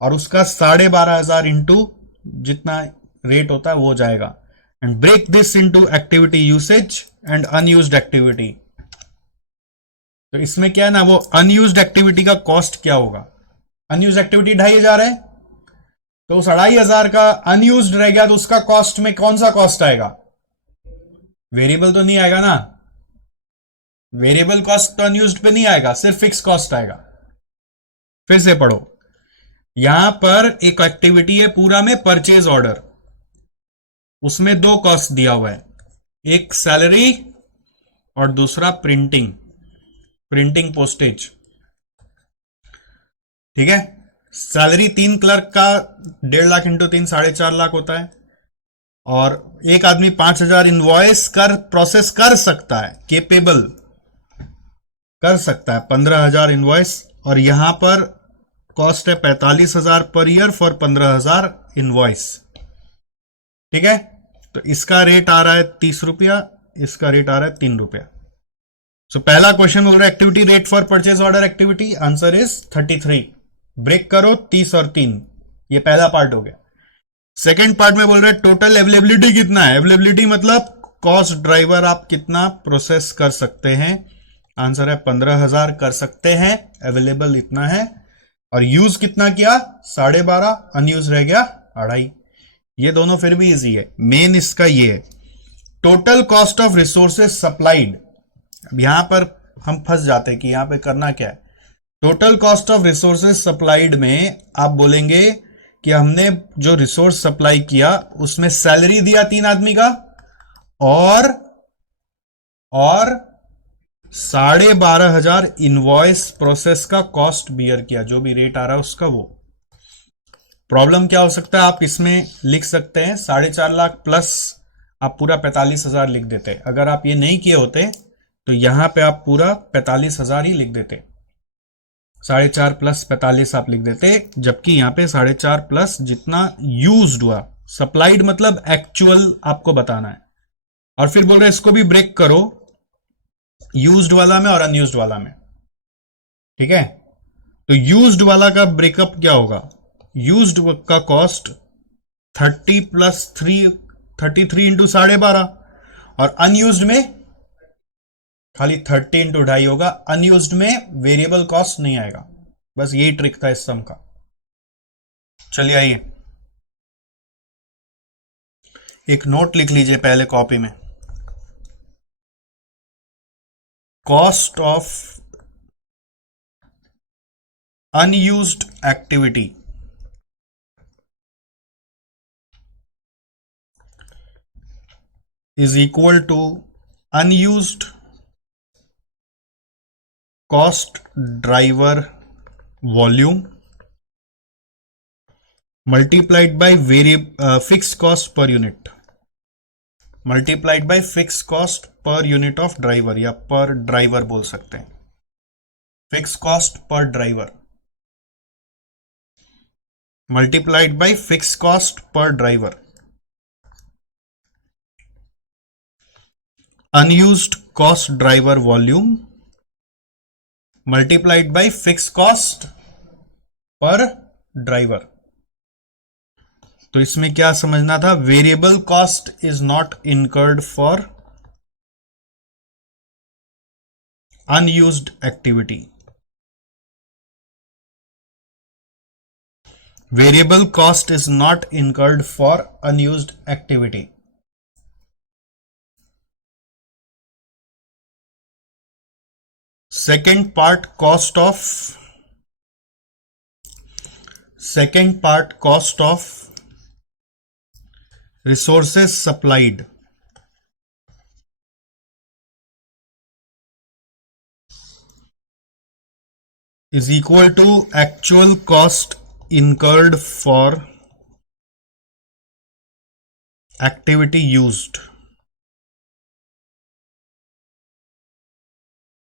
और उसका 12,500 इंटू जितना रेट होता है वो जाएगा। And break this into activity usage and unused activity. तो इसमें क्या है ना, वो अनयूज्ड एक्टिविटी का कॉस्ट क्या होगा? अनयूज्ड एक्टिविटी 2,500 है, तो उस 2,500 का अनयूज्ड रह गया तो उसका कॉस्ट में कौन सा कॉस्ट आएगा? वेरिएबल तो नहीं आएगा ना। वेरिएबल कॉस्ट तो अनयूज्ड पे नहीं आएगा, सिर्फ फिक्स कॉस्ट आएगा। फिर से पढ़ो। यहां पर एक एक्टिविटी है पूरा में परचेज ऑर्डर, उसमें दो कॉस्ट दिया हुआ है, एक सैलरी और दूसरा प्रिंटिंग, प्रिंटिंग पोस्टेज। ठीक है। सैलरी 3 क्लर्क का 1.5 लाख इंटू 3 4.5 लाख होता है और एक आदमी 5,000 इनवॉइस कर प्रोसेस कर सकता है, केपेबल कर सकता है 15,000 इनवॉइस। और यहां पर कॉस्ट है 45,000 पर ईयर फॉर 15,000 इनवॉइस। ठीक है। तो इसका रेट आ रहा है 30 रुपया, इसका रेट आ रहा है 3 रुपया। सो पहला क्वेश्चन बोल रहा है activity rate for purchase order activity, answer is 33। Break करो 30 और 3, ये पहला पार्ट हो गया। सेकेंड पार्ट में बोल रहे हैं टोटल अवेलेबिलिटी कितना है। अवेलेबिलिटी मतलब कॉस्ट ड्राइवर आप कितना प्रोसेस कर सकते हैं। आंसर है 15,000 कर सकते हैं, अवेलेबल इतना है। और यूज कितना किया? 12.5, अनयूज रह गया 2.5। ये दोनों फिर भी इजी है। मेन इसका ये है total cost of resources supplied. अब यहां पर हम फंस जाते हैं कि यहां पे करना क्या है। Total cost of resources supplied में आप बोलेंगे कि हमने जो रिसोर्स सप्लाई किया उसमें सैलरी दिया 3 आदमी का और 12,500 इनवॉइस प्रोसेस का कॉस्ट बियर किया, जो भी रेट आ रहा है उसका। वो प्रॉब्लम क्या हो सकता है, आप इसमें लिख सकते हैं 4.5 लाख प्लस आप पूरा 45,000 लिख देते। अगर आप ये नहीं किए होते तो यहां पे आप पूरा 45,000 ही लिख देते। 4.5 प्लस 45 आप लिख देते, जबकि यहां पे 4.5 प्लस जितना यूज्ड हुआ। सप्लाइड मतलब एक्चुअल आपको बताना है। और फिर बोल रहे इसको भी ब्रेक करो यूज्ड वाला में और अनयूज्ड वाला में। ठीक है। तो यूज्ड वाला का ब्रेकअप क्या होगा? यूज्ड का कॉस्ट 30 प्लस 3 33 इंटू 12.5 और अनयूज्ड में खाली 30 इंटू 2.5 होगा। अनयूज्ड में वेरिएबल कॉस्ट नहीं आएगा। बस यही ट्रिक था इस सम का। चलिए आइए एक नोट लिख लीजिए पहले कॉपी में। Cost of unused activity is equal to unused cost driver volume multiplied by fix cost per unit, multiplied by fix cost per unit of driver, या पर ड्राइवर बोल सकते हैं, fix cost per driver multiplied by fix cost per driver, unused cost driver volume multiplied by fix cost per driver. तो इसमें क्या समझना था, variable cost is not incurred for unused activity, variable cost is not incurred for unused activity. second part cost of resources supplied is equal to actual cost incurred for activity used।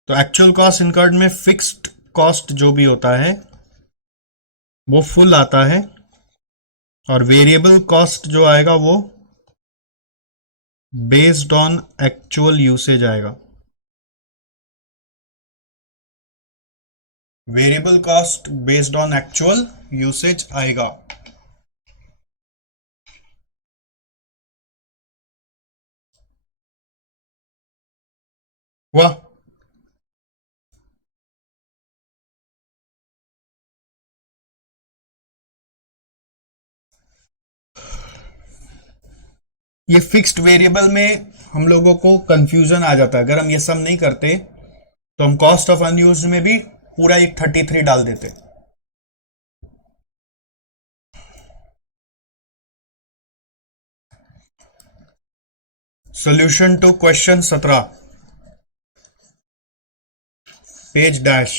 तो actual cost incurred में fixed cost जो भी होता है वो full आता है, और वेरिएबल कॉस्ट जो आएगा वो बेस्ड ऑन एक्चुअल यूसेज आएगा। Variable cost based on actual usage आएगा। वाह, ये फिक्स्ड वेरिएबल में हम लोगों को कंफ्यूजन आ जाता है, अगर हम ये सम नहीं करते तो हम कॉस्ट ऑफ अनयूज्ड में भी पूरा एक 33 डाल देते। Solution to question 17, page dash,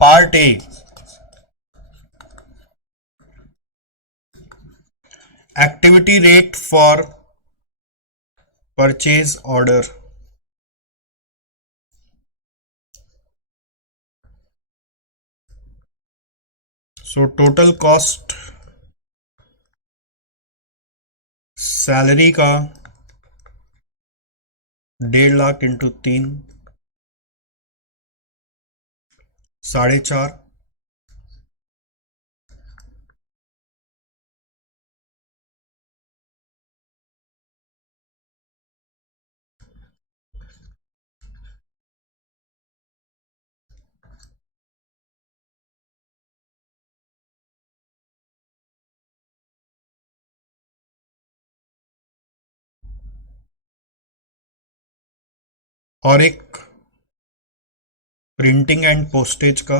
part A, activity rate for purchase order. So total cost salary का 1.5 लाख इंटू 3, 4.5, और एक प्रिंटिंग एंड पोस्टेज का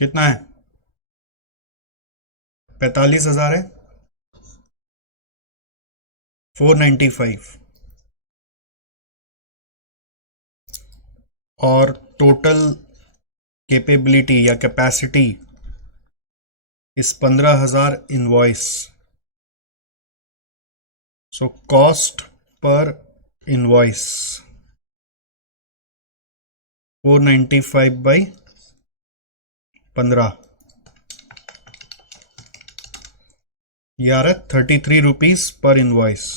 कितना है, 45,000 है, 495, और टोटल कैपेबिलिटी या कैपेसिटी इस 15,000 invoice. So cost per invoice 495 by 15, ये आ रहा है 33 रुपीज पर इनवॉइस।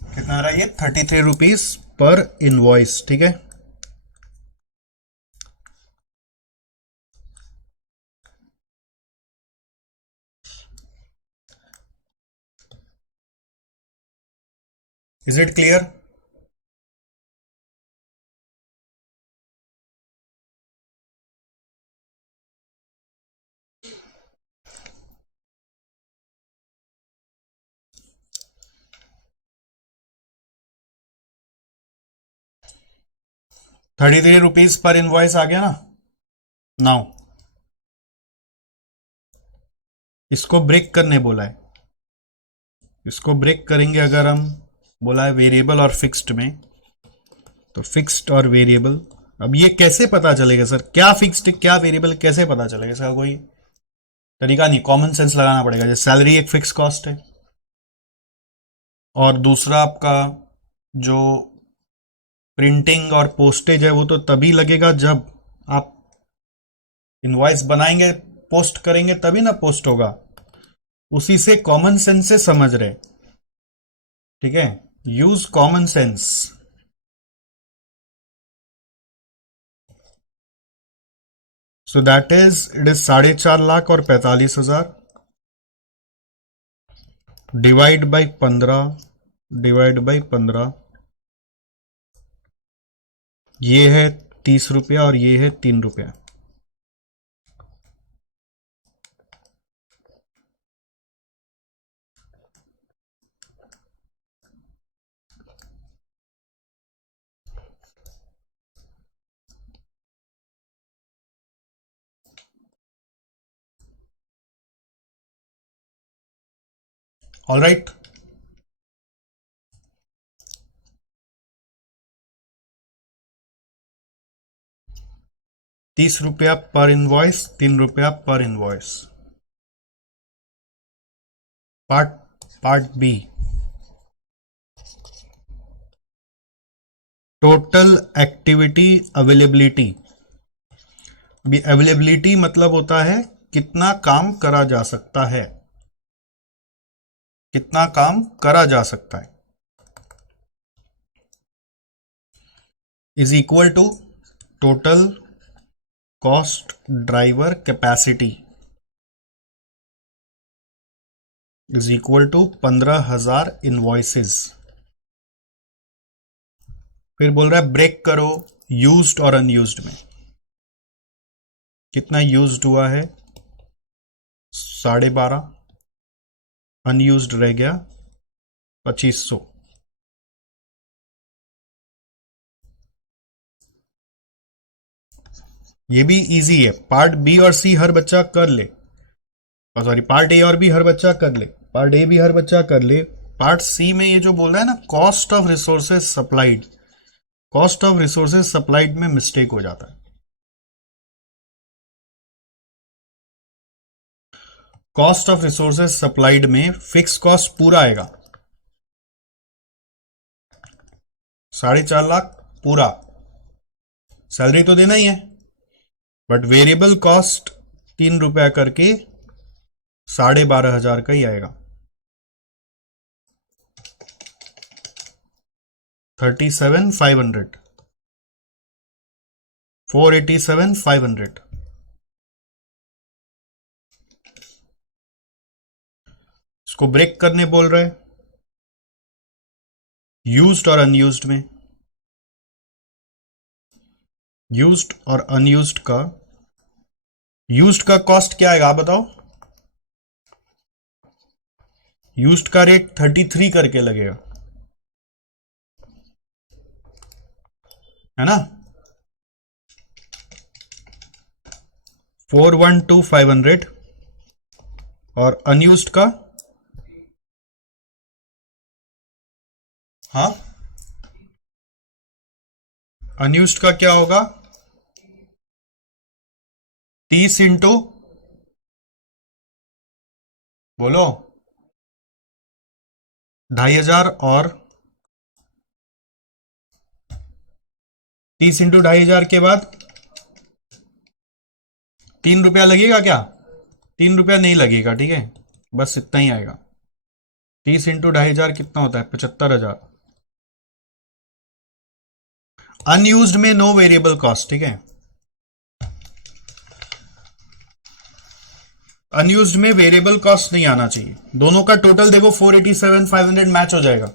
कितना आ रहा है ये, 33 रुपीज पर इनवॉइस, ठीक है। Is it clear? ₹33 पर इनवॉइस आ गया ना। नाउ इसको ब्रेक करने बोला है, इसको ब्रेक करेंगे अगर हम, बोला है वेरिएबल और फिक्स्ड में, तो फिक्स्ड और वेरिएबल। अब ये कैसे पता चलेगा सर, क्या फिक्स्ड क्या वेरिएबल, कैसे पता चलेगा? इसका कोई तरीका नहीं, कॉमन सेंस लगाना पड़ेगा। जैसे सैलरी एक फिक्स कॉस्ट है, और दूसरा आपका जो प्रिंटिंग और पोस्टेज है वो तो तभी लगेगा जब आप इनवॉइस बनाएंगे, पोस्ट करेंगे, तभी ना पोस्ट होगा। उसी से कॉमन सेंस से समझ रहे, ठीक है, use common sense. So that is, it is 4.5 lakh और 45,000 डिवाइड बाई 15, डिवाइड बाई 15, ये है 30 रुपया और ये है 3 रुपया। ऑल राइट, 30 रुपया पर इनवॉइस, 3 रुपया per invoice. Part B, total activity availability. Availability मतलब होता है कितना काम करा जा सकता है, कितना काम करा जा सकता है, is equal to total cost driver capacity is equal to 15,000 invoices. फिर बोल रहा है ब्रेक करो यूज्ड और अनयूज्ड में। कितना यूज्ड हुआ है? 12.5, अनयूज्ड रह गया 2500। ये भी इजी है, पार्ट बी और सी हर बच्चा कर ले, सॉरी पार्ट ए और बी हर बच्चा कर ले, पार्ट ए भी हर बच्चा कर ले। पार्ट सी में ये जो बोल रहा है ना, cost of resources supplied, cost of resources supplied में मिस्टेक हो जाता है। कॉस्ट ऑफ रिसोर्सेज सप्लाइड में फिक्स कॉस्ट पूरा आएगा 4.5 लाख पूरा, सैलरी तो देना ही है, बट वेरिएबल कॉस्ट 3 रुपया करके 12,500 का ही आएगा। 37,500, 487,500। इसको ब्रेक करने बोल रहे हैं यूज्ड और अनयूज्ड में। यूज्ड और अनयूज्ड का, यूज्ड का कॉस्ट क्या आएगा आप बताओ? यूज्ड का रेट 33 करके लगेगा, है ना, 412,500। और अनयूज्ड का, हाँ अनयूज्ड का क्या होगा? 30 इंटू, बोलो, 2,500 और 30 इंटू 2,500 के बाद 3 रुपया लगेगा क्या? 3 रुपया नहीं लगेगा, ठीक है, बस इतना ही आएगा। 30 इंटू 2,500 कितना होता है? 75,000। अनयूज्ड में नो वेरिएबल कॉस्ट, ठीक है, अनयूज्ड में वेरिएबल कॉस्ट नहीं आना चाहिए। दोनों का टोटल देखो 487,500 मैच हो जाएगा।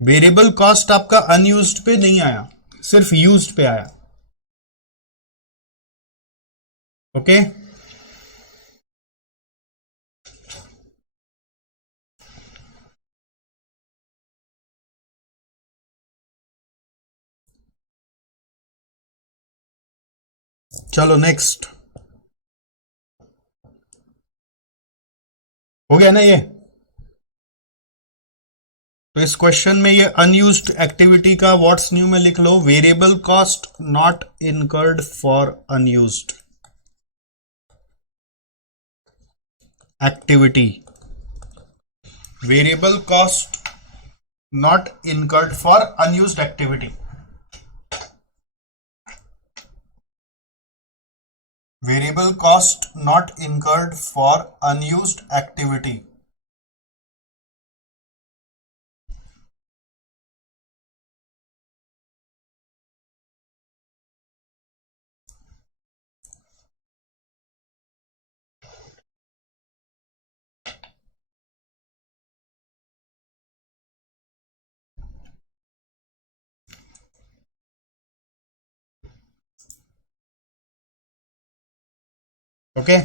वेरिएबल कॉस्ट आपका अनयूज्ड पे नहीं आया, सिर्फ यूज्ड पे आया। ओके, चलो नेक्स्ट, हो गया ना ये। तो इस क्वेश्चन में ये अनयूज्ड एक्टिविटी का व्हाट्स न्यू में लिख लो, variable cost not incurred for unused activity, variable cost not incurred for unused activity, variable cost not incurred for unused activity. Okay,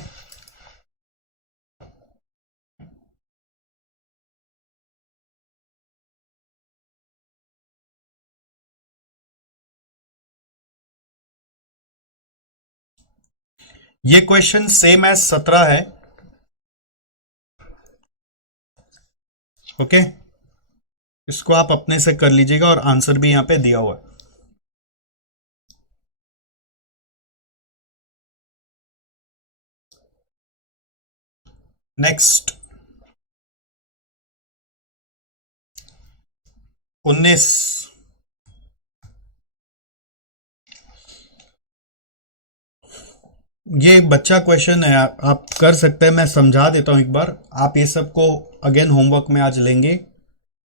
ये क्वेश्चन सेम एज 17 है। ओके, इसको आप अपने से कर लीजिएगा और आंसर भी यहां पे दिया हुआ है। नेक्स्ट 19, ये बच्चा क्वेश्चन है, आप कर सकते हैं, मैं समझा देता हूं एक बार। आप ये सबको अगेन होमवर्क में आज लेंगे,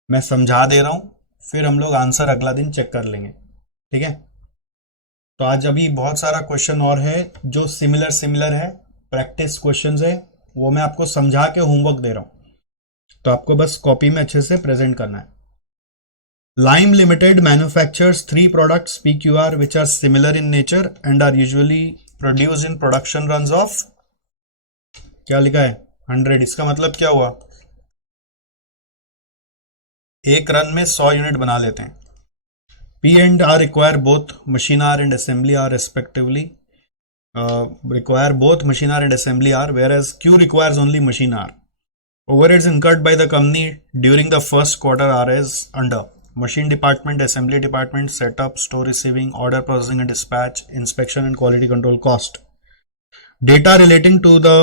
मैं समझा दे रहा हूं, फिर हम लोग आंसर अगला दिन चेक कर लेंगे, ठीक है। तो आज अभी बहुत सारा क्वेश्चन और है जो सिमिलर सिमिलर है, प्रैक्टिस क्वेश्चंस है, वो मैं आपको समझा के होमवर्क दे रहा हूं, तो आपको बस कॉपी में अच्छे से प्रेजेंट करना है। Lime Limited manufactures three products PQR which are similar in nature and are usually produced in production runs of, क्या लिखा है 100, इसका मतलब क्या हुआ, एक रन में 100 यूनिट बना लेते हैं। P and R require both machine R and assembly R respectively, require both machine R and assembly R, whereas Q requires only machine R. Overheads incurred by the company during the first quarter are as under: machine department, assembly department, setup, store receiving, order processing and dispatch, inspection and quality control cost. Data relating to the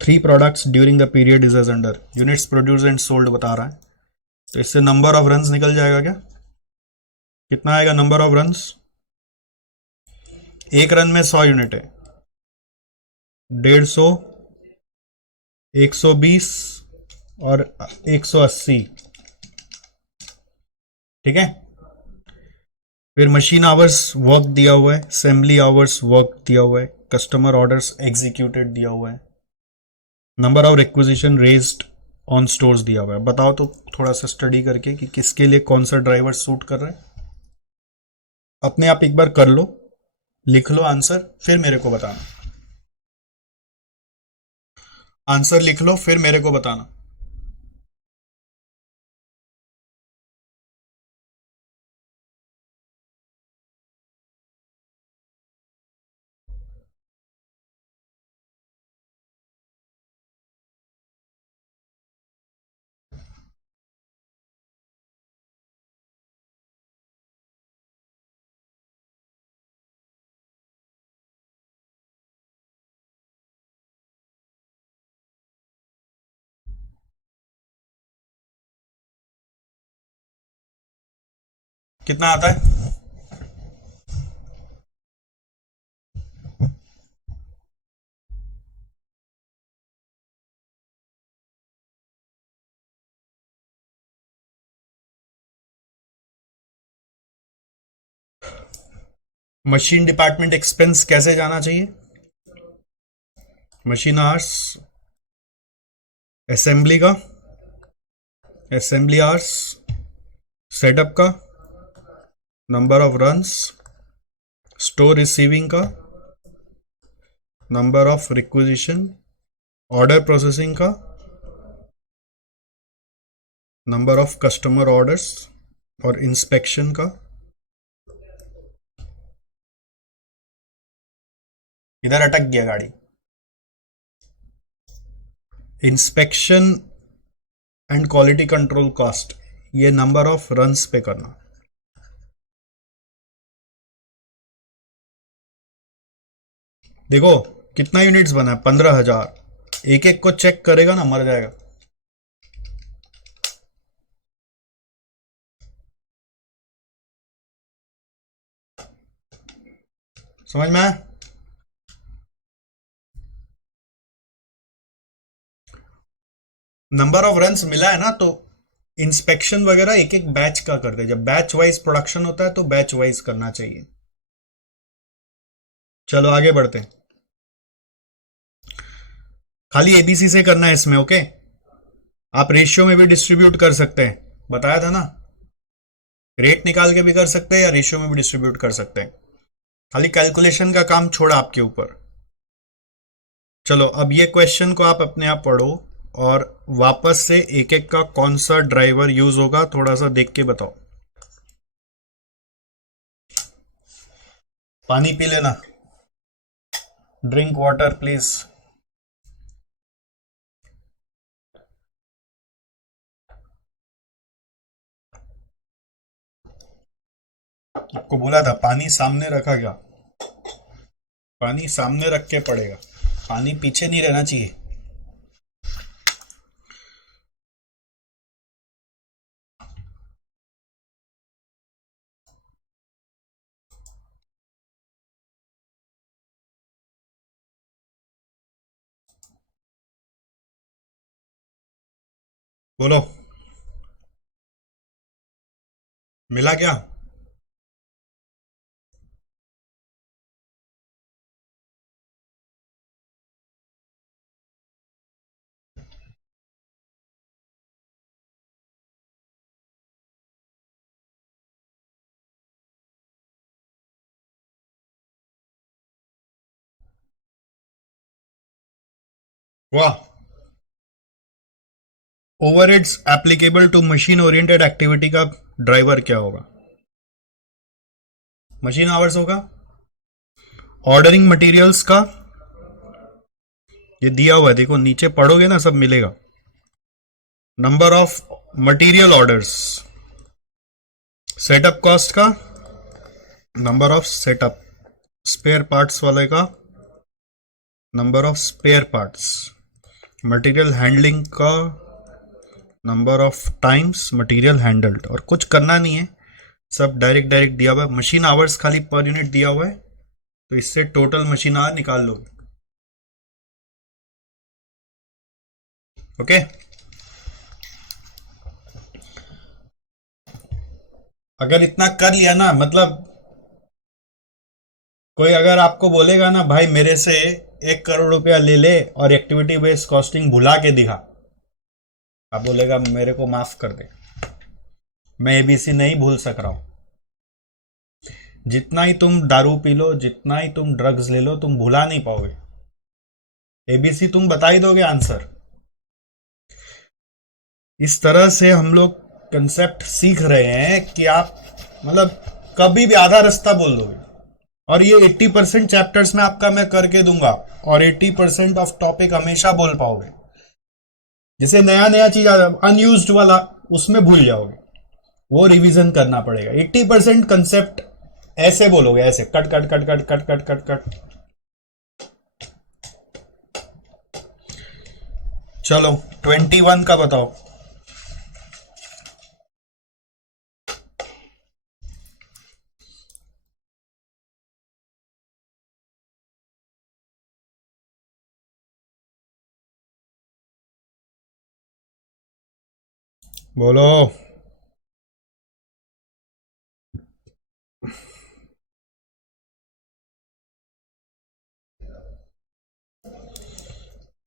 three products during the period is as under: units produced and sold बता रहा है, तो इससे number of runs निकल जाएगा क्या, कितना आएगा नंबर ऑफ रन्स, एक रन में 100 यूनिट है, 150, 120 और 180, ठीक है। फिर मशीन आवर्स वर्क दिया हुआ है, असेंबली आवर्स वर्क दिया हुआ है, कस्टमर ऑर्डर्स एग्जीक्यूटेड दिया हुआ है, number of requisition raised on stores दिया हुआ है। बताओ तो थोड़ा सा स्टडी करके कि किसके लिए कौन सा ड्राइवर सूट कर रहा है, अपने आप एक बार कर लो, लिख लो आंसर, फिर मेरे को बताना, आंसर लिख लो फिर मेरे को बताना। कितना आता है, मशीन डिपार्टमेंट एक्सपेंस कैसे जाना चाहिए, मशीन आवर्स, असेंबली का, असेंबली आवर्स, सेटअप का, number of runs, store receiving का, number of requisition, order processing का, नंबर ऑफ कस्टमर ऑर्डर्स और इंस्पेक्शन का, इधर अटक गया गाड़ी। Inspection and quality control cost, ये नंबर ऑफ रन्स पे करना। देखो कितना यूनिट्स बना है, 15,000। एक एक को चेक करेगा ना मर जाएगा। समझ में आया? नंबर ऑफ रन्स मिला है ना, तो इंस्पेक्शन वगैरह एक एक बैच का करते हैं। जब बैच वाइज प्रोडक्शन होता है तो बैच वाइज करना चाहिए। चलो आगे बढ़ते हैं। खाली एबीसी से करना है इसमें, ओके। आप रेशियो में भी डिस्ट्रीब्यूट कर सकते हैं, बताया था ना। रेट निकाल के भी कर सकते हैं या रेशियो में भी डिस्ट्रीब्यूट कर सकते हैं। खाली कैलकुलेशन का काम छोड़ा आपके ऊपर। चलो अब ये क्वेश्चन को आप अपने आप पढ़ो और वापस से एक एक का कौन सा ड्राइवर यूज होगा थोड़ा सा देख के बताओ। पानी पी लेना, ड्रिंक वाटर प्लीज। आपको बोला था पानी सामने रखा गया, पानी सामने रख के पड़ेगा, पानी पीछे नहीं रहना चाहिए। बोलो, मिला क्या? वाह। Overheads applicable to machine oriented activity का ड्राइवर क्या होगा? मशीन आवर्स होगा। ऑर्डरिंग मटेरियल्स का ये दिया हुआ है, देखो नीचे पढ़ोगे ना सब मिलेगा। Number of material orders. Setup cost का, number of setup. Spare parts वाले का, number of spare parts. Material handling का, number of times material handled. और कुछ करना नहीं है, सब डायरेक्ट डायरेक्ट दिया हुआ है। मशीन आवर्स खाली पर यूनिट दिया हुआ है, तो इससे टोटल मशीन आवर निकाल लो, ओके। अगर इतना कर लिया ना, मतलब कोई अगर आपको बोलेगा ना भाई मेरे से 1 करोड़ रुपया ले ले और एक्टिविटी बेस्ड कॉस्टिंग भुला के दिखा, आप बोलेगा मेरे को माफ कर दे, मैं एबीसी नहीं भूल सक रहा हूं। जितना ही तुम दारू पी लो, जितना ही तुम ड्रग्स ले लो, तुम भुला नहीं पाओगे। एबीसी तुम बता ही दोगे आंसर। इस तरह से हम लोग कंसेप्ट सीख रहे हैं कि आप मतलब कभी भी आधा रास्ता बोल दोगे। और ये 80% चैप्टर्स में आपका मैं करके दूंगा, और 80% ऑफ टॉपिक हमेशा बोल पाओगे। जैसे नया नया चीज अनयूज्ड वाला, उसमें भूल जाओगे, वो रिवीजन करना पड़ेगा। 80% कंसेप्ट ऐसे बोलोगे, ऐसे cut cut cut cut cut cut cut cut. चलो 21 का बताओ। बोलो।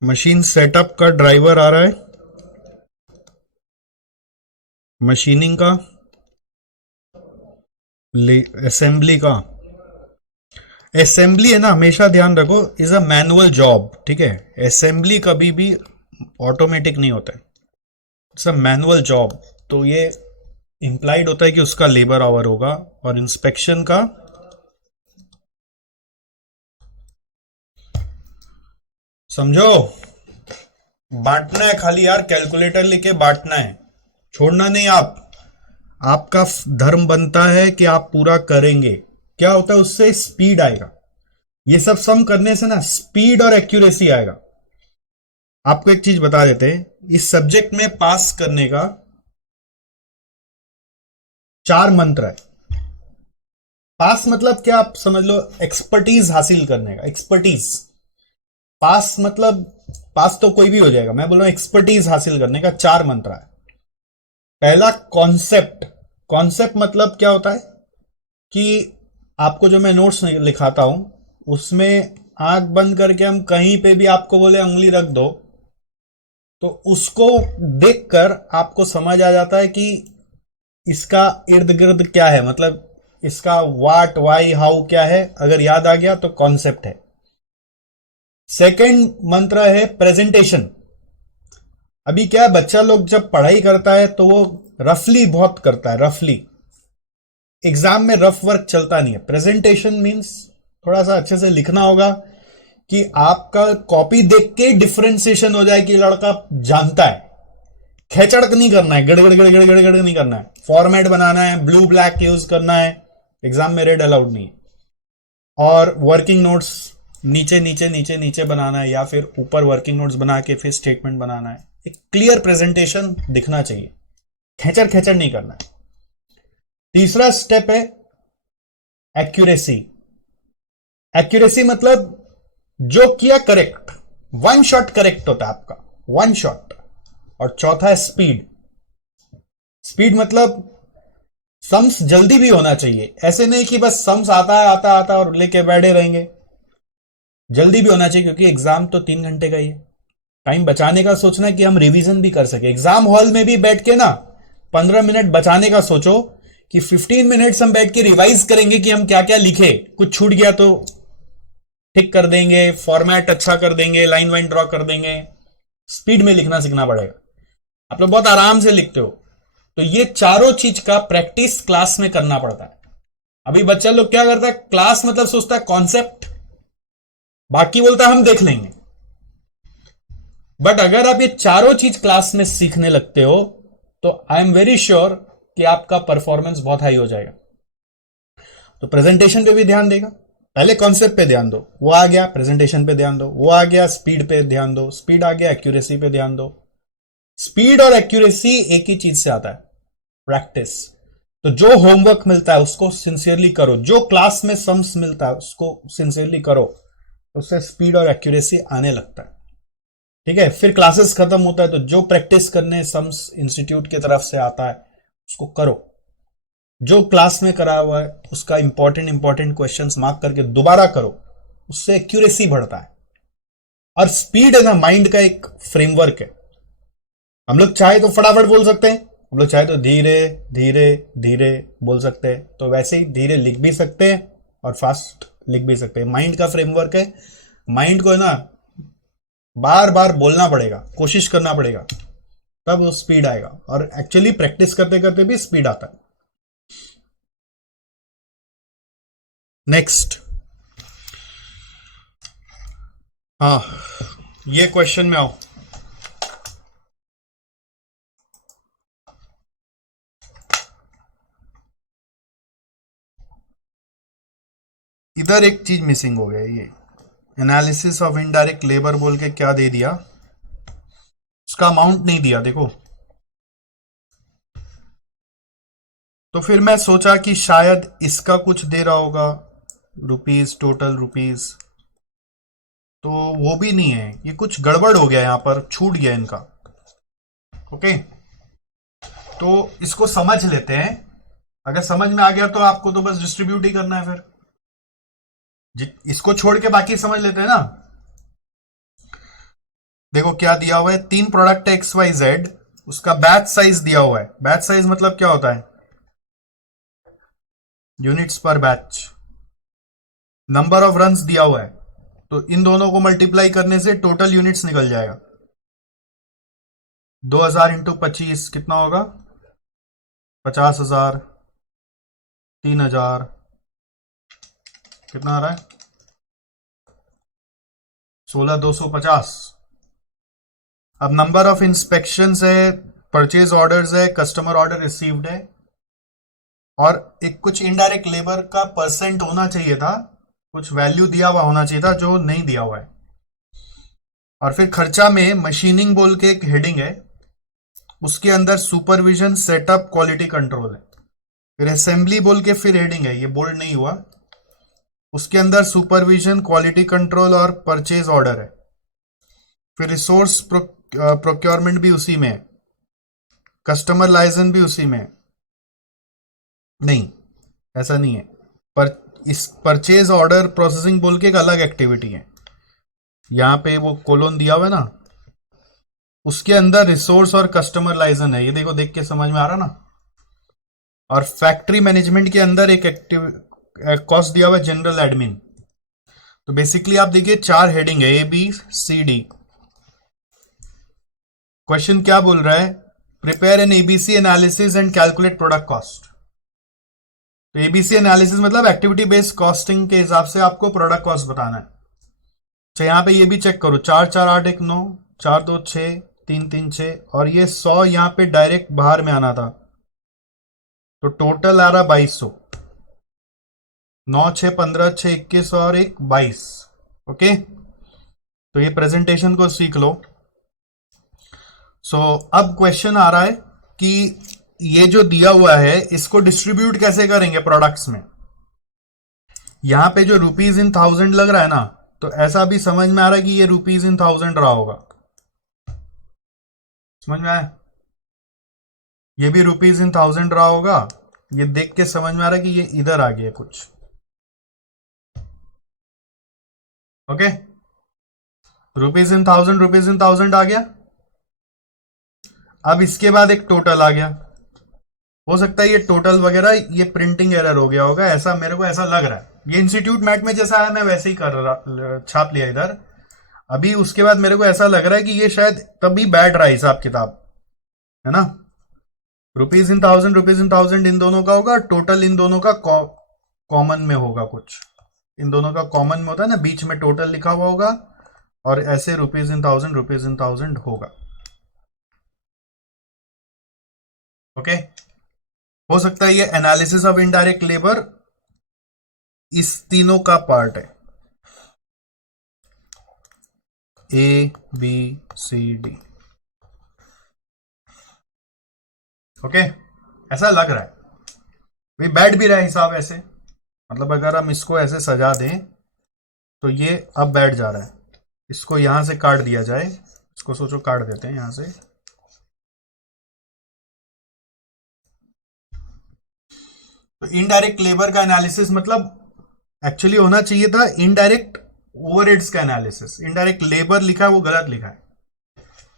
मशीन सेटअप का ड्राइवर आ रहा है, मशीनिंग का, असेंबली का। असेंबली है ना, हमेशा ध्यान रखो, इज अ मैनुअल जॉब, ठीक है। असेंबली कभी भी ऑटोमेटिक नहीं होता है, इट्स अ मैनुअल जॉब। तो ये इंप्लाइड होता है कि उसका लेबर आवर होगा। और इंस्पेक्शन का समझो, बांटना है खाली यार, कैलकुलेटर लेके बांटना है, छोड़ना नहीं। आपका धर्म बनता है कि आप पूरा करेंगे। क्या होता है उससे? स्पीड आएगा। ये सब सम करने से ना स्पीड और एक्यूरेसी आएगा। आपको एक चीज बता देते हैं, इस सब्जेक्ट में पास करने का 4 मंत्र है। पास मतलब क्या, आप समझ लो, एक्सपर्टीज हासिल करने का। एक्सपर्टीज, पास मतलब पास तो कोई भी हो जाएगा, मैं बोल रहा हूं एक्सपर्टीज हासिल करने का 4 मंत्र है। पहला कॉन्सेप्ट। कॉन्सेप्ट मतलब क्या होता है कि आपको जो मैं नोट्स लिखाता हूं उसमें आंख बंद करके हम कहीं पे भी आपको बोले उंगली रख दो, तो उसको देखकर आपको समझ आ जाता है कि इसका इर्द गिर्द क्या है, मतलब इसका वाट वाई हाउ क्या है। अगर याद आ गया तो कॉन्सेप्ट है। सेकंड मंत्र है प्रेजेंटेशन। अभी क्या, बच्चा लोग जब पढ़ाई करता है तो वो रफली बहुत करता है, रफली। एग्जाम में रफ वर्क चलता नहीं है। प्रेजेंटेशन मींस थोड़ा सा अच्छे से लिखना होगा कि आपका कॉपी देख के डिफरेंशिएशन हो जाए कि लड़का जानता है। खेचड़क नहीं करना है, गड़गड़ गड़गड़ गड़गड़ नहीं करना है। फॉर्मेट बनाना है, ब्लू ब्लैक यूज करना है। एग्जाम में रेड अलाउड नहीं है। और वर्किंग नोट्स नीचे नीचे नीचे नीचे बनाना है, या फिर ऊपर वर्किंग नोट्स बना के फिर स्टेटमेंट बनाना है। एक क्लियर प्रेजेंटेशन दिखना चाहिए, खेचड़ खेचड़ नहीं करना है। तीसरा स्टेप है एक्यूरेसी। एक्यूरेसी मतलब जो किया करेक्ट, वन शॉट करेक्ट होता है आपका, वन शॉट। और चौथा है स्पीड। स्पीड मतलब सम्स जल्दी भी होना चाहिए, ऐसे नहीं कि बस सम्स आता है आता आता और लेके बैठे रहेंगे। जल्दी भी होना चाहिए, क्योंकि एग्जाम तो 3 घंटे का ही है। टाइम बचाने का सोचना कि हम रिवीजन भी कर सके। एग्जाम हॉल में भी बैठ के ना 15 मिनट बचाने का सोचो कि 15 मिनट्स हम बैठ के रिवाइज करेंगे कि हम क्या क्या लिखे। कुछ छूट गया तो ठीक कर देंगे, फॉर्मेट अच्छा कर देंगे, लाइन वाइन ड्रॉ कर देंगे। स्पीड में लिखना सीखना पड़ेगा। आप लोग बहुत आराम से लिखते हो, तो ये चारों चीज का प्रैक्टिस क्लास में करना पड़ता है। अभी बच्चा लोग क्या करता है, क्लास मतलब सोचता है कॉन्सेप्ट, बाकी बोलता है हम देख लेंगे। बट अगर आप ये चारों चीज क्लास में सीखने लगते हो तो आई एम वेरी श्योर कि आपका परफॉर्मेंस बहुत हाई हो जाएगा। तो प्रेजेंटेशन पे भी ध्यान देगा। पहले कॉन्सेप्ट पे ध्यान दो, वो आ गया, प्रेजेंटेशन पे ध्यान दो, वो आ गया, स्पीड पे ध्यान दो, स्पीड आ गया, एक्यूरेसी पे ध्यान दो। स्पीड और एक्यूरेसी एक ही चीज से आता है, प्रैक्टिस। तो जो होमवर्क मिलता है उसको सिंसियरली करो, जो क्लास में सम्स मिलता है उसको सिंसियरली करो, उससे स्पीड और एक्यूरेसी आने लगता है। ठीक है, फिर क्लासेस खत्म होता है तो जो प्रैक्टिस करने सम्स इंस्टीट्यूट की तरफ से आता है उसको करो। जो क्लास में करा हुआ है उसका इंपॉर्टेंट इंपॉर्टेंट क्वेश्चंस मार्क करके दोबारा करो, उससे एक्यूरेसी बढ़ता है। और स्पीड है ना, माइंड का एक फ्रेमवर्क है। हम लोग चाहे तो फटाफट बोल सकते हैं, हम लोग चाहे तो धीरे धीरे धीरे बोल सकते हैं, तो वैसे ही धीरे लिख भी सकते हैं और फास्ट लिख भी सकते हैं। माइंड का फ्रेमवर्क है। माइंड को है ना बार बार बोलना पड़ेगा, कोशिश करना पड़ेगा, तब वो स्पीड आएगा। और एक्चुअली प्रैक्टिस करते करते भी स्पीड आता है। नेक्स्ट, हाँ, ये क्वेश्चन में आओ। इधर एक चीज मिसिंग हो गया, ये एनालिसिस ऑफ इनडायरेक्ट लेबर बोल के क्या दे दिया, उसका अमाउंट नहीं दिया। देखो, तो फिर मैं सोचा कि शायद इसका कुछ दे रहा होगा, रुपीज, टोटल रुपीज, तो वो भी नहीं है। ये कुछ गड़बड़ हो गया, यहां पर छूट गया इनका। ओके, तो इसको समझ लेते हैं। अगर समझ में आ गया तो आपको तो बस डिस्ट्रीब्यूट ही करना है। फिर इसको छोड़ के बाकी समझ लेते हैं ना। देखो क्या दिया हुआ है, 3 प्रोडक्ट एक्स वाई जेड, उसका बैच साइज दिया हुआ है। बैच साइज मतलब क्या होता है, यूनिट्स पर बैच। नंबर ऑफ रन्स दिया हुआ है, तो इन दोनों को मल्टीप्लाई करने से टोटल यूनिट्स निकल जाएगा। 2000 इंटू 25 कितना होगा, 50,000, 3,000, कितना आ रहा है, 16,250। अब नंबर ऑफ इंस्पेक्शंस है, परचेज ऑर्डर्स है, कस्टमर ऑर्डर रिसीव्ड है, और एक कुछ इनडायरेक्ट लेबर का परसेंट होना चाहिए था, कुछ वैल्यू दिया हुआ होना चाहिए था जो नहीं दिया हुआ है। और फिर खर्चा में मशीनिंग बोल के एक हेडिंग है, उसके अंदर सुपरविजन, सेटअप, क्वालिटी कंट्रोल है। फिर असेंबली बोल के फिर हेडिंग है, ये बोल्ड नहीं हुआ, उसके अंदर सुपरविजन, क्वालिटी कंट्रोल और परचेज ऑर्डर है। फिर रिसोर्स प्रोक्योरमेंट भी उसी में है, कस्टमर लाइसेंस भी उसी में है। नहीं, ऐसा नहीं है। पर इस परचेज ऑर्डर प्रोसेसिंग बोल के एक अलग एक्टिविटी है, यहां पे वो कोलोन दिया हुआ है ना, उसके अंदर रिसोर्स और कस्टमर लाइसेंस है। ये देखो, देख के समझ में आ रहा ना। और फैक्ट्री मैनेजमेंट के अंदर एक एक्टिव कॉस्ट दिया हुआ है, जनरल एडमिन। तो बेसिकली आप देखिए 4 हेडिंग है, ABCD। क्वेश्चन क्या बोल रहा है? Prepare an ABC analysis and calculate product cost. तो ABC एनालिसिस मतलब एक्टिविटी बेस्ड कॉस्टिंग के हिसाब से आपको प्रोडक्ट कॉस्ट बताना है। अच्छा, यहां पे ये भी चेक करो, 4 4 8 1 9, 4 2 6, 3 3 6, और ये 100 यहां पे डायरेक्ट बाहर में आना था, तो टोटल आ रहा 2200। 9 6 15 6 21 और 1 22। ओके, तो ये प्रेजेंटेशन को सीख लो। अब क्वेश्चन आ रहा है कि ये जो दिया हुआ है इसको डिस्ट्रीब्यूट कैसे करेंगे प्रोडक्ट्स में। यहां पे जो रुपीज इन 1000 लग रहा है ना, तो ऐसा भी समझ में आ रहा है कि ये रुपीज इन 1000 रहा होगा। समझ में आया? ये भी रुपीज इन 1000 रहा होगा। ये देख के समझ में आ रहा है कि ये इधर आ गया कुछ। ओके, रुपीज इन 1000 आ गया। अब इसके बाद एक टोटल आ गया। हो सकता है ये टोटल वगैरह ये प्रिंटिंग एरर हो गया होगा, ऐसा मेरे को ऐसा लग रहा है। ये इंस्टीट्यूट मैट में जैसा है मैं वैसे ही कर रहा, छाप लिया इधर। अभी उसके बाद मेरे को ऐसा लग रहा है कि ये शायद तभी बैठ रहा है हिसाब किताब, है ना। रुपीज इन 1000 इन दोनों का होगा, टोटल इन दोनों का कॉमन में होगा कुछ। इन दोनों का कॉमन में होता है ना, बीच में टोटल लिखा हुआ होगा, और ऐसे रुपीज इन 1000 होगा। ओके, हो सकता है ये एनालिसिस ऑफ इनडायरेक्ट लेबर इस तीनों का पार्ट है, ABCD। ओके, ऐसा लग रहा है, भाई बैठ भी रहा है हिसाब ऐसे। मतलब अगर हम इसको ऐसे सजा दें तो ये अब बैठ जा रहा है। इसको यहां से काट दिया जाए, इसको सोचो काट देते हैं यहां से। तो इनडायरेक्ट लेबर का एनालिसिस मतलब एक्चुअली होना चाहिए था इनडायरेक्ट ओवरहेड्स का एनालिसिस। इनडायरेक्ट लेबर लिखा है वो गलत लिखा है।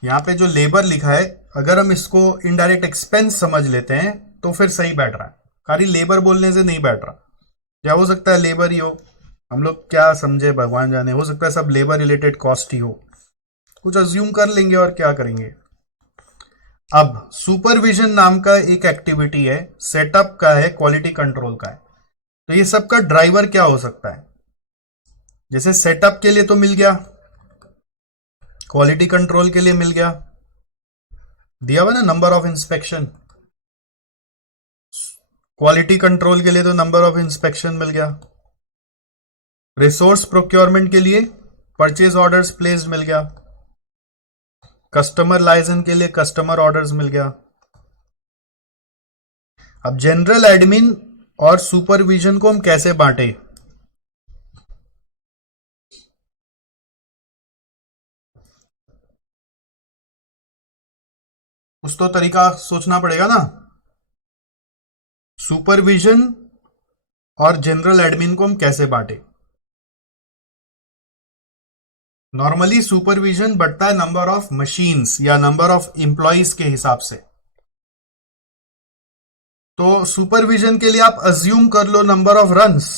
यहां पे जो लेबर लिखा है, अगर हम इसको इनडायरेक्ट एक्सपेंस समझ लेते हैं तो फिर सही बैठ रहा है। खाली लेबर बोलने से नहीं बैठ रहा। क्या हो सकता है लेबर ही हो, हम लोग क्या समझे भगवान जाने, हो सकता है सब लेबर रिलेटेड कॉस्ट ही हो। कुछ अज्यूम कर लेंगे और क्या करेंगे। अब सुपरविजन नाम का एक एक्टिविटी है, सेटअप का है, क्वालिटी कंट्रोल का है। तो ये सब का ड्राइवर क्या हो सकता है? जैसे सेटअप के लिए तो मिल गया, क्वालिटी कंट्रोल के लिए मिल गया, दिया हुआ ना number of inspection. Quality control के लिए तो नंबर ऑफ इंस्पेक्शन मिल गया। रिसोर्स प्रोक्योरमेंट के लिए परचेज ऑर्डर्स प्लेस्ड मिल गया। कस्टमर लाइसेंस के लिए कस्टमर ऑर्डर्स मिल गया। अब जनरल एडमिन और सुपरविजन को हम कैसे बांटे? कुछ तो तरीका सोचना पड़ेगा ना। सुपरविजन और जनरल एडमिन को हम कैसे बांटे? नॉर्मली सुपरविजन बढ़ता है नंबर ऑफ मशीन्स या नंबर ऑफ इंप्लॉइज के हिसाब से। तो सुपरविजन के लिए आप अज्यूम कर लो नंबर ऑफ रन्स,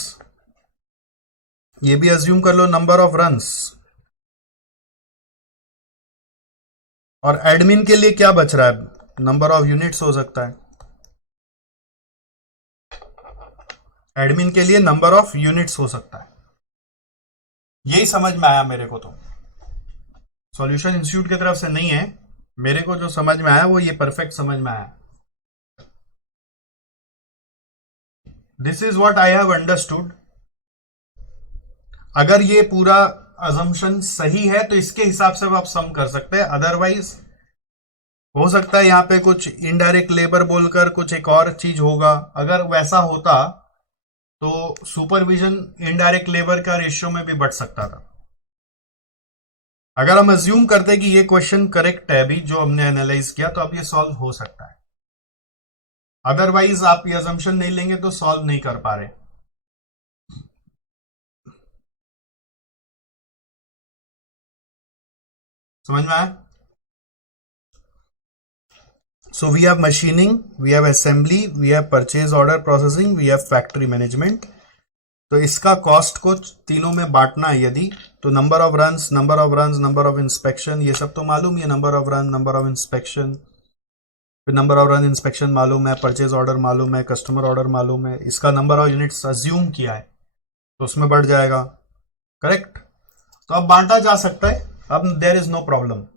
ये भी अज्यूम कर लो नंबर ऑफ रन्स। और एडमिन के लिए क्या बच रहा है? नंबर ऑफ यूनिट्स हो सकता है। एडमिन के लिए नंबर ऑफ यूनिट्स हो सकता है। यही समझ में आया मेरे को तो। सॉल्यूशन इंस्टीट्यूट की तरफ से नहीं है, मेरे को जो समझ में आया वो ये परफेक्ट समझ में आया. This is what I have understood. अगर ये पूरा अजम्पशन सही है तो इसके हिसाब से आप सम कर सकते हैं, अदरवाइज हो सकता है यहां पे कुछ इनडायरेक्ट लेबर बोलकर कुछ एक और चीज होगा. अगर वैसा होता तो सुपरविजन इनडायरेक्ट लेबर का रेशियो में भी बढ़ सकता था. अगर हम अज्यूम करते कि ये क्वेश्चन करेक्ट है अभी जो हमने एनालाइज किया, तो अब ये सॉल्व हो सकता है. अदरवाइज आप ये अजम्पशन नहीं लेंगे तो सॉल्व नहीं कर पा रहे. समझ में आया? So we have machining, we have assembly, we have purchase order processing, we have factory management. तो इसका कॉस्ट को तीनों में बांटना है यदि, तो number of runs, number of inspection, ये सब तो मालूम है. Number of run, number of inspection, फिर नंबर ऑफ रन इंस्पेक्शन मालूम है, परचेज ऑर्डर मालूम है, कस्टमर ऑर्डर मालूम है. इसका नंबर ऑफ यूनिट्स अज्यूम किया है तो उसमें बढ़ जाएगा. करेक्ट. तो अब बांटा जा सकता है. अब there is no problem.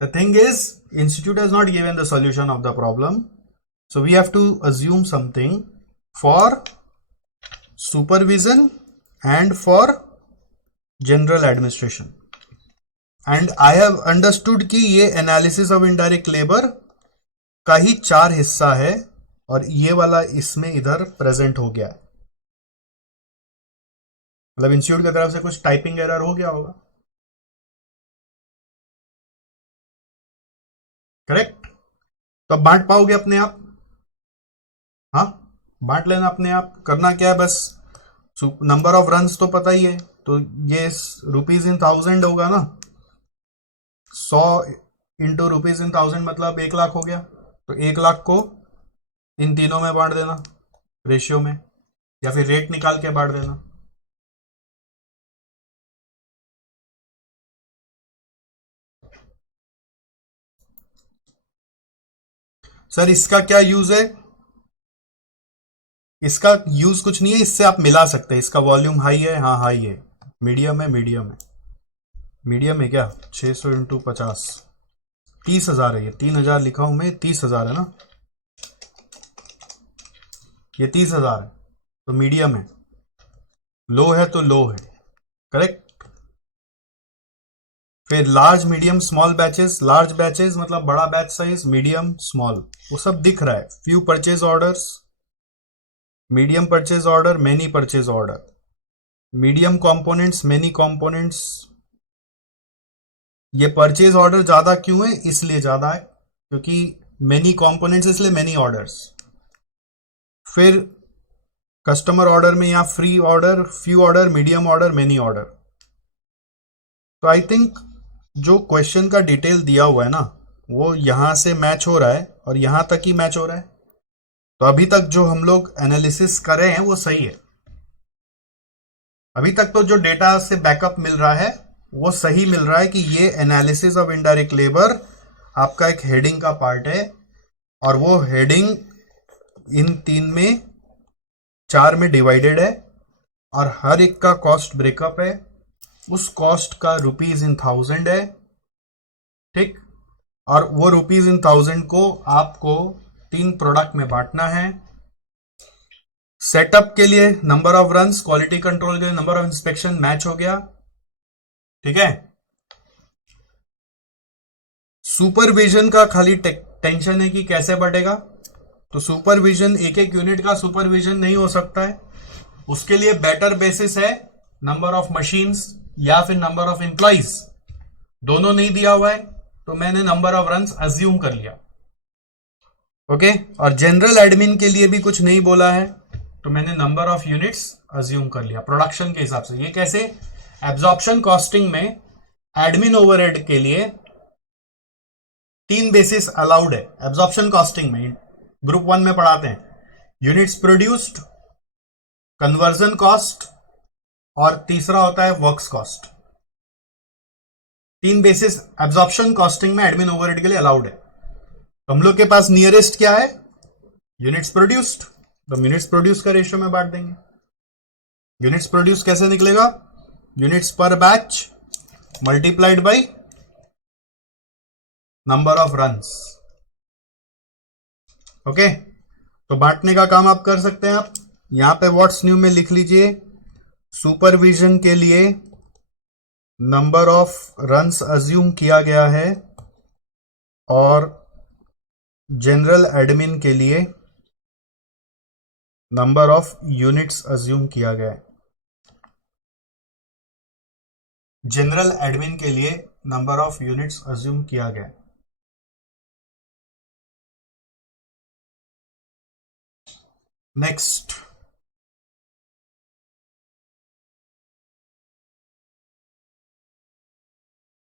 The thing is, institute has not given the solution of the problem, so we have to assume something for supervision and for general administration. And I have understood कि ये analysis of indirect labor का ही 4 हिस्सा है और ये वाला इसमें इधर प्रेजेंट हो गया है. मतलब इंस्टीट्यूट की तरफ से कुछ टाइपिंग एरर हो गया होगा. करेक्ट. तो अब बांट पाओगे अपने आप. हाँ, बांट लेना अपने आप. करना क्या है, बस नंबर ऑफ रन्स तो पता ही है, तो ये रुपीज इन 1000 होगा ना. 100 इंटू रुपीज इन 1000 मतलब 1 लाख हो गया. तो 1 लाख को इन तीनों में बांट देना रेशियो में, या फिर रेट निकाल के बांट देना. सर इसका क्या यूज है? इसका यूज कुछ नहीं है, इससे आप मिला सकते हैं. इसका वॉल्यूम हाई है, हाँ हाई है. मीडियम है, मीडियम है. मीडियम है क्या? 600 इंटू 50 30,000 है. ये 3,000 लिखा हूं मैं, 30,000 है ना. ये 30,000 है तो मीडियम है. लो है तो लो है. करेक्ट. फिर large, medium, small batches. Large batches मतलब बड़ा बैच साइज, मीडियम, स्मॉल, वो सब दिख रहा है. Few purchase orders, medium purchase order, many purchase order, medium components, many components. ये परचेज ऑर्डर ज्यादा क्यों है? इसलिए ज्यादा है क्योंकि मेनी कंपोनेंट्स, इसलिए मेनी ऑर्डर्स. फिर कस्टमर ऑर्डर में यहाँ free order, few order, medium order, many order. तो आई थिंक जो क्वेश्चन का डिटेल दिया हुआ है ना, वो यहां से मैच हो रहा है और यहां तक ही मैच हो रहा है. तो अभी तक जो हम लोग एनालिसिस कर रहे हैं वो सही है. अभी तक तो जो डेटा से बैकअप मिल रहा है वो सही मिल रहा है कि ये एनालिसिस ऑफ इनडायरेक्ट लेबर आपका एक हेडिंग का पार्ट है, और वो हेडिंग इन 3 में 4 में डिवाइडेड है, और हर एक का कॉस्ट ब्रेकअप है. उस कॉस्ट का रुपीज इन 1000 है. ठीक. और वो रुपीज इन 1000 को आपको 3 प्रोडक्ट में बांटना है. सेटअप के लिए number of runs, quality control के लिए नंबर ऑफ इंस्पेक्शन मैच हो गया. ठीक है. सुपरविजन का खाली टेंशन है कि कैसे बढ़ेगा. तो सुपरविजन एक एक यूनिट का सुपरविजन नहीं हो सकता है. उसके लिए बेटर बेसिस है नंबर ऑफ मशीन्स या फिर नंबर ऑफ एम्प्लॉइज. दोनों नहीं दिया हुआ है तो मैंने नंबर ऑफ रन्स अज्यूम कर लिया. ओके. और जनरल एडमिन के लिए भी कुछ नहीं बोला है तो मैंने नंबर ऑफ यूनिट्स अज्यूम कर लिया प्रोडक्शन के हिसाब से. ये कैसे? एब्जॉर्प्शन कॉस्टिंग में एडमिन ओवरहेड के लिए 3 बेसिस अलाउड है. एब्जॉर्प्शन कॉस्टिंग में ग्रुप 1 में पढ़ाते हैं. यूनिट्स प्रोड्यूस्ड, कन्वर्जन कॉस्ट, और तीसरा होता है works cost. 3 basis absorption costing में एडमिन ओवरहेड के लिए अलाउड है. तो हम लोग के पास नियरेस्ट क्या है? Units produced. तो यूनिट्स प्रोड्यूस का रेशियो में बांट देंगे. यूनिट्स प्रोड्यूस कैसे निकलेगा? यूनिट्स पर batch multiplied by number of runs. Okay, तो बांटने का काम आप कर सकते हैं। आप यहां पे व्हाट्स न्यू में लिख लीजिए, सुपरविजन के लिए नंबर ऑफ रन्स अज्यूम किया गया है और जनरल एडमिन के लिए नंबर ऑफ यूनिट्स अज्यूम किया गया है। जनरल एडमिन के लिए नंबर ऑफ यूनिट्स अज्यूम किया गया है। नेक्स्ट,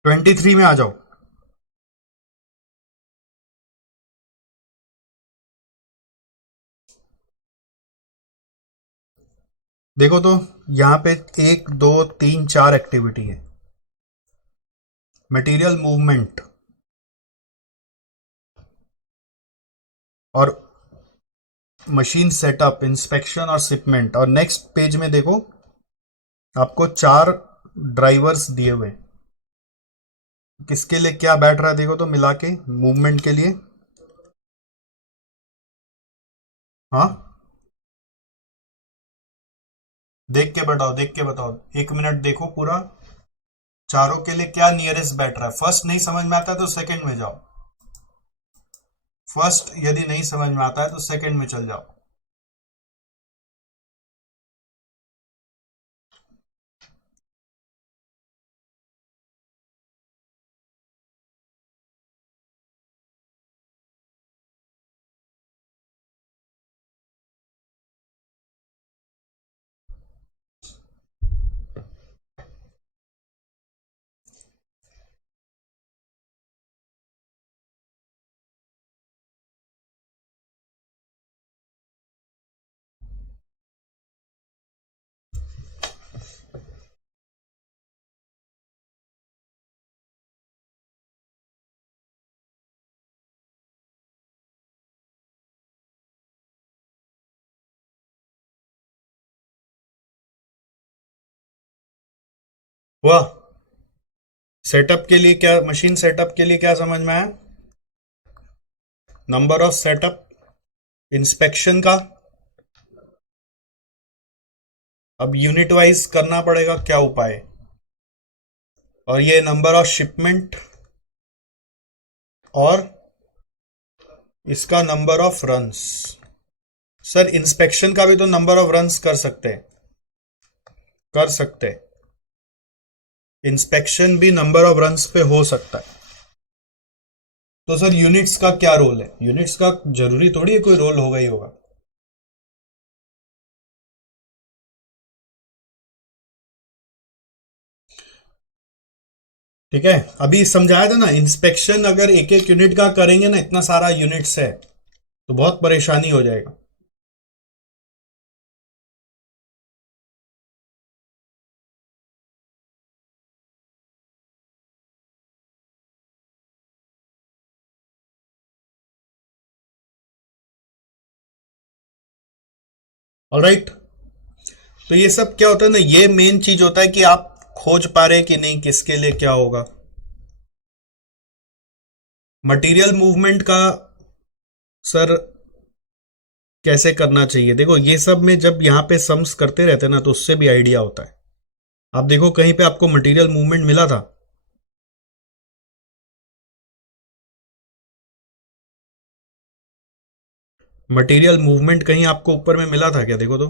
ट्वेंटी थ्री में आ जाओ। देखो तो यहां पे 1 2 3 4 एक्टिविटी है। मटेरियल मूवमेंट और मशीन सेटअप, इंस्पेक्शन और शिपमेंट। और नेक्स्ट पेज में देखो आपको 4 ड्राइवर्स दिए हुए। किसके लिए क्या बैठ रहा है देखो तो मिला के, मूवमेंट के लिए। हाँ, देख के बताओ, देख के बताओ, 1 मिनट देखो पूरा। चारों के लिए क्या नियरेस्ट बैठ रहा है। फर्स्ट नहीं समझ में आता है तो सेकंड में जाओ। फर्स्ट यदि नहीं समझ में आता है तो सेकंड में चल जाओ। वाह, सेटअप के लिए क्या, मशीन सेटअप के लिए क्या समझ में आया? नंबर ऑफ सेटअप, इंस्पेक्शन का अब यूनिट वाइज करना पड़ेगा क्या उपाय, और ये नंबर ऑफ शिपमेंट और इसका number of runs. Sir inspection का भी तो नंबर ऑफ रन्स कर सकते हैं, कर सकते हैं। इंस्पेक्शन भी नंबर ऑफ रन्स पे हो सकता है। तो सर यूनिट्स का क्या रोल है? यूनिट्स का जरूरी थोड़ी है कोई रोल होगा ही होगा। ठीक है, अभी समझाया था ना, इंस्पेक्शन अगर एक एक यूनिट का करेंगे ना, इतना सारा यूनिट्स है तो बहुत परेशानी हो जाएगा। ऑलराइट, तो ये सब क्या होता है ना, ये मेन चीज होता है कि आप खोज पा रहे कि नहीं किसके लिए क्या होगा। मटेरियल मूवमेंट का सर कैसे करना चाहिए, देखो ये सब में जब यहां पे सम्स करते रहते हैं ना तो उससे भी आइडिया होता है। आप देखो कहीं पे आपको मटेरियल मूवमेंट मिला था? मटेरियल मूवमेंट कहीं आपको ऊपर में मिला था क्या? देखो तो।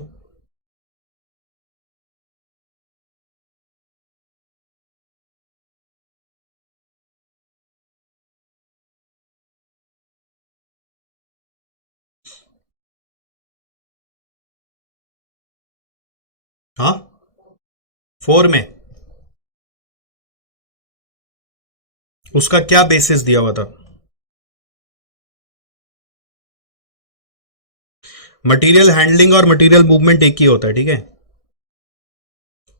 हाँ, 4 में उसका क्या बेसिस दिया हुआ था? मटेरियल हैंडलिंग और मटेरियल मूवमेंट एक ही होता है, ठीक है।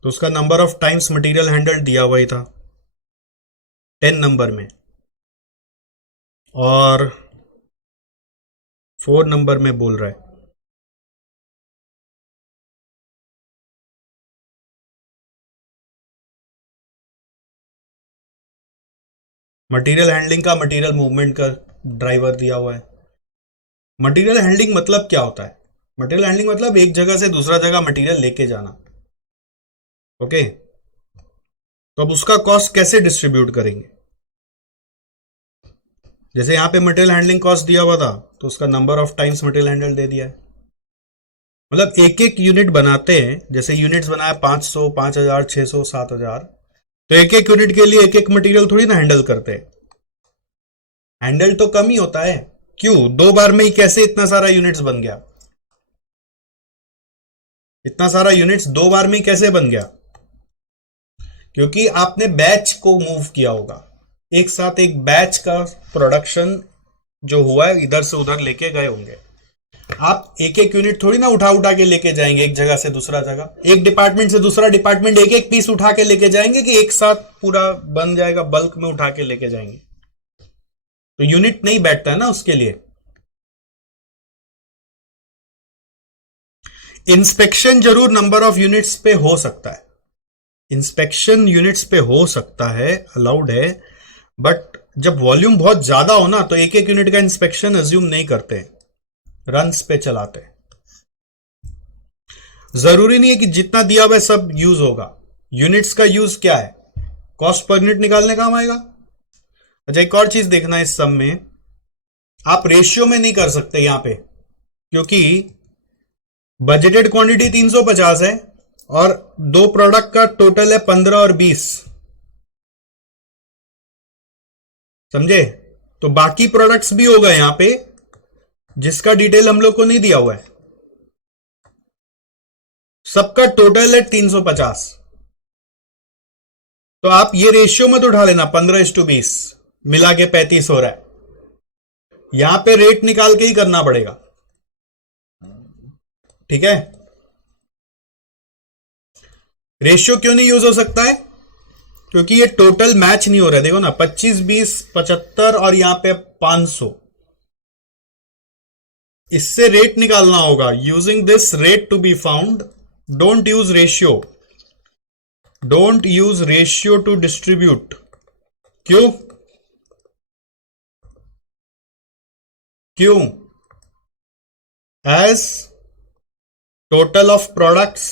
तो उसका number of times material handle दिया हुआ ही था 10 नंबर में, और 4 नंबर में बोल रहा है। मटेरियल हैंडलिंग का मटेरियल मूवमेंट का ड्राइवर दिया हुआ है। मटेरियल हैंडलिंग मतलब क्या होता है? मटेरियल हैंडलिंग मतलब एक जगह से दूसरा जगह मटेरियल लेके जाना। ओके, तो अब उसका कॉस्ट कैसे डिस्ट्रीब्यूट करेंगे? जैसे यहां पे मटेरियल हैंडलिंग कॉस्ट दिया हुआ था, तो उसका number of times material handle दे दिया है। मतलब एक एक यूनिट बनाते हैं, जैसे यूनिट्स बनाया 500, 5000, 600, 7000, तो एक एक यूनिट के लिए एक एक मटेरियल थोड़ी ना हैंडल करते हैं। हैंडल तो कम ही होता है। क्यों? दो बार में ही कैसे इतना सारा यूनिट्स बन गया? इतना सारा यूनिट्स दो बार में ही कैसे बन गया? क्योंकि आपने बैच को मूव किया होगा, एक साथ एक बैच का प्रोडक्शन जो हुआ है इधर से उधर लेके गए होंगे। आप एक एक यूनिट थोड़ी ना उठा उठा के लेके जाएंगे एक जगह से दूसरा जगह, एक डिपार्टमेंट से दूसरा डिपार्टमेंट एक एक पीस उठा के लेके जाएंगे कि एक साथ पूरा बन जाएगा, बल्क में उठा के लेके जाएंगे? तो यूनिट नहीं बैठता है ना उसके लिए। इंस्पेक्शन जरूर नंबर ऑफ यूनिट्स पे हो सकता है, इंस्पेक्शन यूनिट्स पे हो सकता है, अलाउड है, बट जब वॉल्यूम बहुत ज्यादा हो ना, तो एक एक यूनिट का इंस्पेक्शन अज्यूम नहीं करते, रन्स पे चलाते हैं। जरूरी नहीं है कि जितना दिया हुआ है सब यूज होगा। यूनिट्स का यूज क्या है? कॉस्ट पर यूनिट निकालने काम आएगा। अच्छा, एक और चीज देखना, इस सम में आप रेशियो में नहीं कर सकते यहां पे, क्योंकि बजटेड क्वांटिटी 350 है और दो प्रोडक्ट का टोटल है 15 और 20, समझे? तो बाकी प्रोडक्ट्स भी होगा यहां पे, जिसका डिटेल हम लोग को नहीं दिया हुआ है। सबका टोटल है 350, तो आप ये रेशियो मत उठा लेना 15:20 मिला के 35 हो रहा है। यहां पे रेट निकाल के ही करना पड़ेगा, ठीक है? रेशियो क्यों नहीं यूज हो सकता है? क्योंकि ये टोटल मैच नहीं हो रहा है। देखो ना, 25, 20, 75 और यहां पे 500, इससे रेट निकालना होगा। Using this rate to be found, don't use ratio, don't use ratio to distribute. क्यों? क्यों? As total of products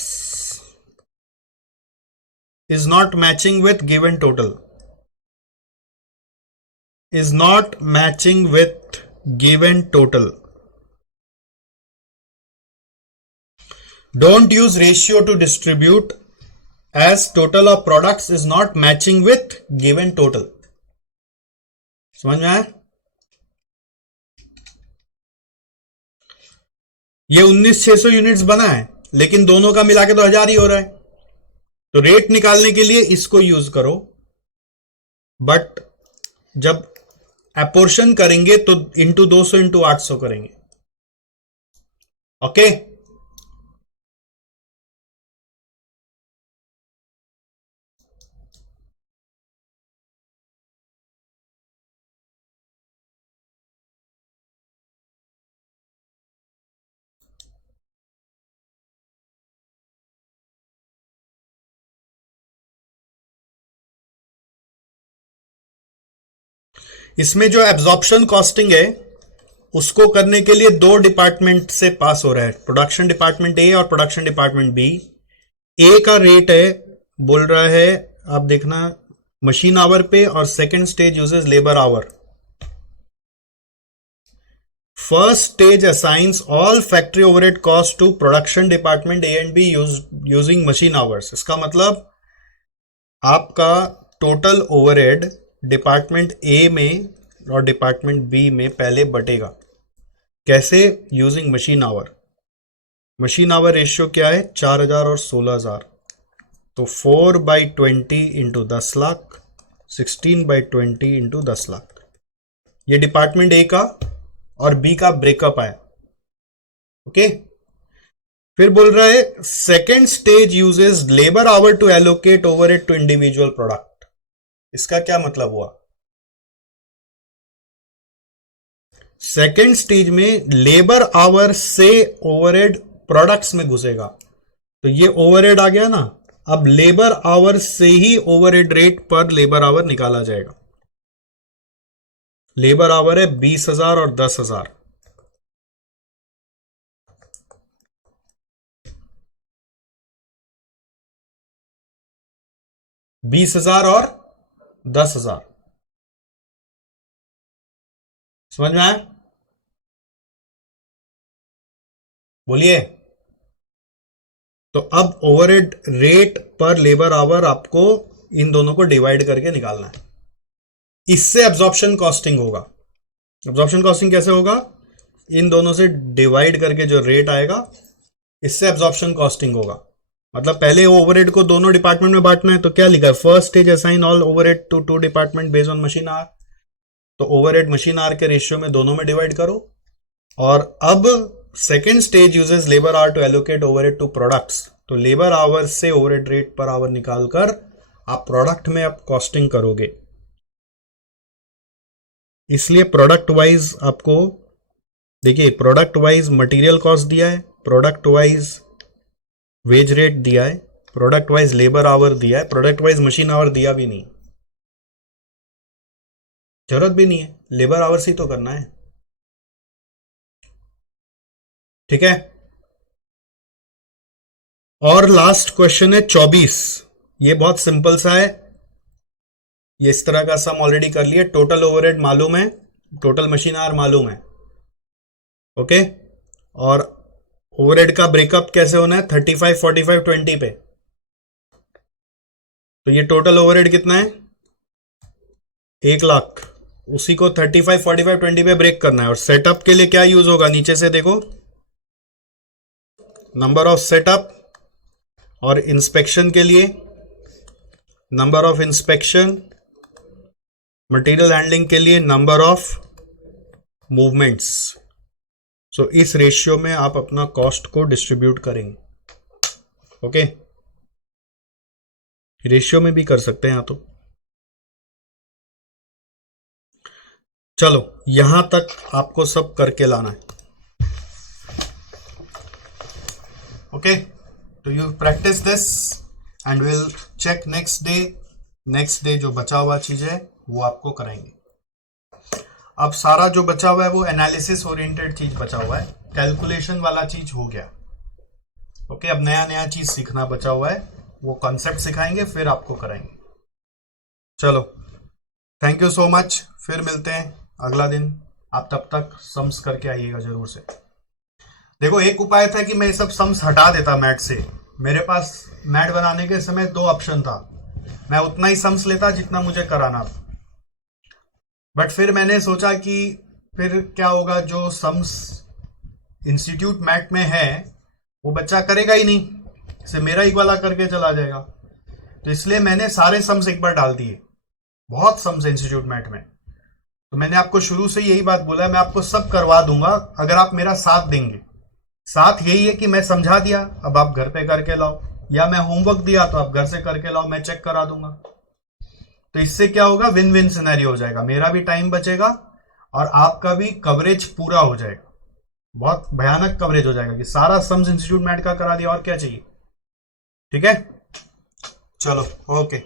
is not matching with given total, is not matching with given total. Don't use ratio to distribute as total of products is not matching with given total. समझ में आया? ये 19,600 units बना है, लेकिन दोनों का मिला के तो 1000 ही हो रहा है। तो रेट निकालने के लिए इसको यूज करो, बट जब एपोर्शन करेंगे तो इंटू 200 इंटू 800 करेंगे। ओके, इसमें जो एब्जॉर्प्शन कॉस्टिंग है उसको करने के लिए दो डिपार्टमेंट से पास हो रहा है, प्रोडक्शन डिपार्टमेंट ए और प्रोडक्शन डिपार्टमेंट बी। ए का रेट है, बोल रहा है, आप देखना, मशीन आवर पे, और second stage uses labour hour. First stage assigns all factory overhead cost to production department A and B using machine hours. इसका मतलब आपका टोटल ओवरहेड डिपार्टमेंट ए में और डिपार्टमेंट बी में पहले बटेगा। कैसे? Using machine our. Machine our ratio क्या है? 4000 और 16000, तो 4/20 इंटू 10 लाख, 16/20 इंटू 10 लाख। ये डिपार्टमेंट ए का और बी का ब्रेकअप आया। ओके, फिर बोल रहा है second stage uses labour hour to allocate overhead to individual product. इसका क्या मतलब हुआ? सेकेंड स्टेज में लेबर आवर से ओवरहेड प्रोडक्ट्स में घुसेगा, तो ये ओवरहेड आ गया ना। अब लेबर आवर से ही ओवरहेड रेट पर लेबर आवर निकाला जाएगा। लेबर आवर है 20,000 और 10,000। और 10,000 समझ में आया? बोलिए। तो अब ओवरहेड रेट पर लेबर आवर आपको इन दोनों को डिवाइड करके निकालना है। इससे एब्जॉर्प्शन कॉस्टिंग होगा। एब्जॉर्प्शन कॉस्टिंग कैसे होगा? इन दोनों से डिवाइड करके जो रेट आएगा, इससे एब्जॉर्प्शन कॉस्टिंग होगा। मतलब पहले ओवरहेड को दोनों डिपार्टमेंट में बांटना है, तो क्या लिखा है? First stage assign all overhead to 2 department based on machine hour. तो ओवरहेड मशीन आवर के रेशियो में दोनों में डिवाइड करो। और अब second stage uses labour hour to allocate overhead to products. तो लेबर आवर से ओवरहेड रेट पर आवर निकालकर आप प्रोडक्ट में आप कॉस्टिंग करोगे। इसलिए प्रोडक्ट वाइज आपको देखिए, प्रोडक्ट वाइज मटेरियल कॉस्ट दिया है, प्रोडक्ट वाइज वेज रेट दिया है, प्रोडक्ट वाइज लेबर आवर दिया है, प्रोडक्ट वाइज मशीन आवर दिया भी नहीं, जरूरत भी नहीं है, लेबर आवर से ही तो करना है। ठीक है। और लास्ट क्वेश्चन है 24। ये बहुत सिंपल सा है, ये इस तरह का सम ऑलरेडी कर लिया। टोटल ओवरहेड मालूम है, टोटल मशीन आवर मालूम है, ओके। और ओवरहेड का ब्रेकअप कैसे होना है? 35, 45, 20 पे। तो ये टोटल ओवरहेड कितना है? 1,00,000। उसी को 35, 45, 20 पे ब्रेक करना है। और सेटअप के लिए क्या यूज होगा? नीचे से देखो, नंबर ऑफ सेटअप। और इंस्पेक्शन के लिए number of inspection. Material handling के लिए नंबर ऑफ मूवमेंट्स। सो इस रेशियो में आप अपना कॉस्ट को डिस्ट्रीब्यूट करेंगे। ओके, रेशियो में भी कर सकते हैं यहां तो। चलो, यहां तक आपको सब करके लाना है। ओके, तो you practice this and will check next day. Next day जो बचा हुआ चीज है वो आपको कराएंगे। अब सारा जो बचा हुआ है वो एनालिसिस ओरिएंटेड चीज बचा हुआ है, कैलकुलेशन वाला चीज हो गया। ओके, अब नया नया चीज सीखना बचा हुआ है, वो कॉन्सेप्ट सिखाएंगे फिर आपको कराएंगे। चलो, थैंक यू सो मच। फिर मिलते हैं अगला दिन। आप तब तक सम्स करके आइएगा जरूर से। देखो, एक उपाय था कि मैं ये सब सम्स हटा देता मैट से। मेरे पास मैट बनाने के समय 2 ऑप्शन था, मैं उतना ही सम्स लेता जितना मुझे कराना था। बट फिर मैंने सोचा कि फिर क्या होगा, जो सम्स इंस्टीट्यूट मैट में है वो बच्चा करेगा ही नहीं, इसे मेरा ही वाला करके चला जाएगा। तो इसलिए मैंने सारे सम्स एक बार डाल दिए, बहुत सम्स इंस्टीट्यूट मैट में। तो मैंने आपको शुरू से यही बात बोला है, मैं आपको सब करवा दूंगा अगर आप मेरा साथ देंगे। साथ यही है कि मैं समझा दिया, अब आप घर पे करके लाओ, या मैं होमवर्क दिया तो आप घर से करके लाओ, मैं चेक करा दूंगा। तो इससे क्या होगा, विन विन सिनेरियो हो जाएगा। मेरा भी टाइम बचेगा और आपका भी कवरेज पूरा हो जाएगा। बहुत भयानक कवरेज हो जाएगा कि सारा सम्स इंस्टीट्यूट मैट का करा दिया, और क्या चाहिए। ठीक है, चलो, ओके।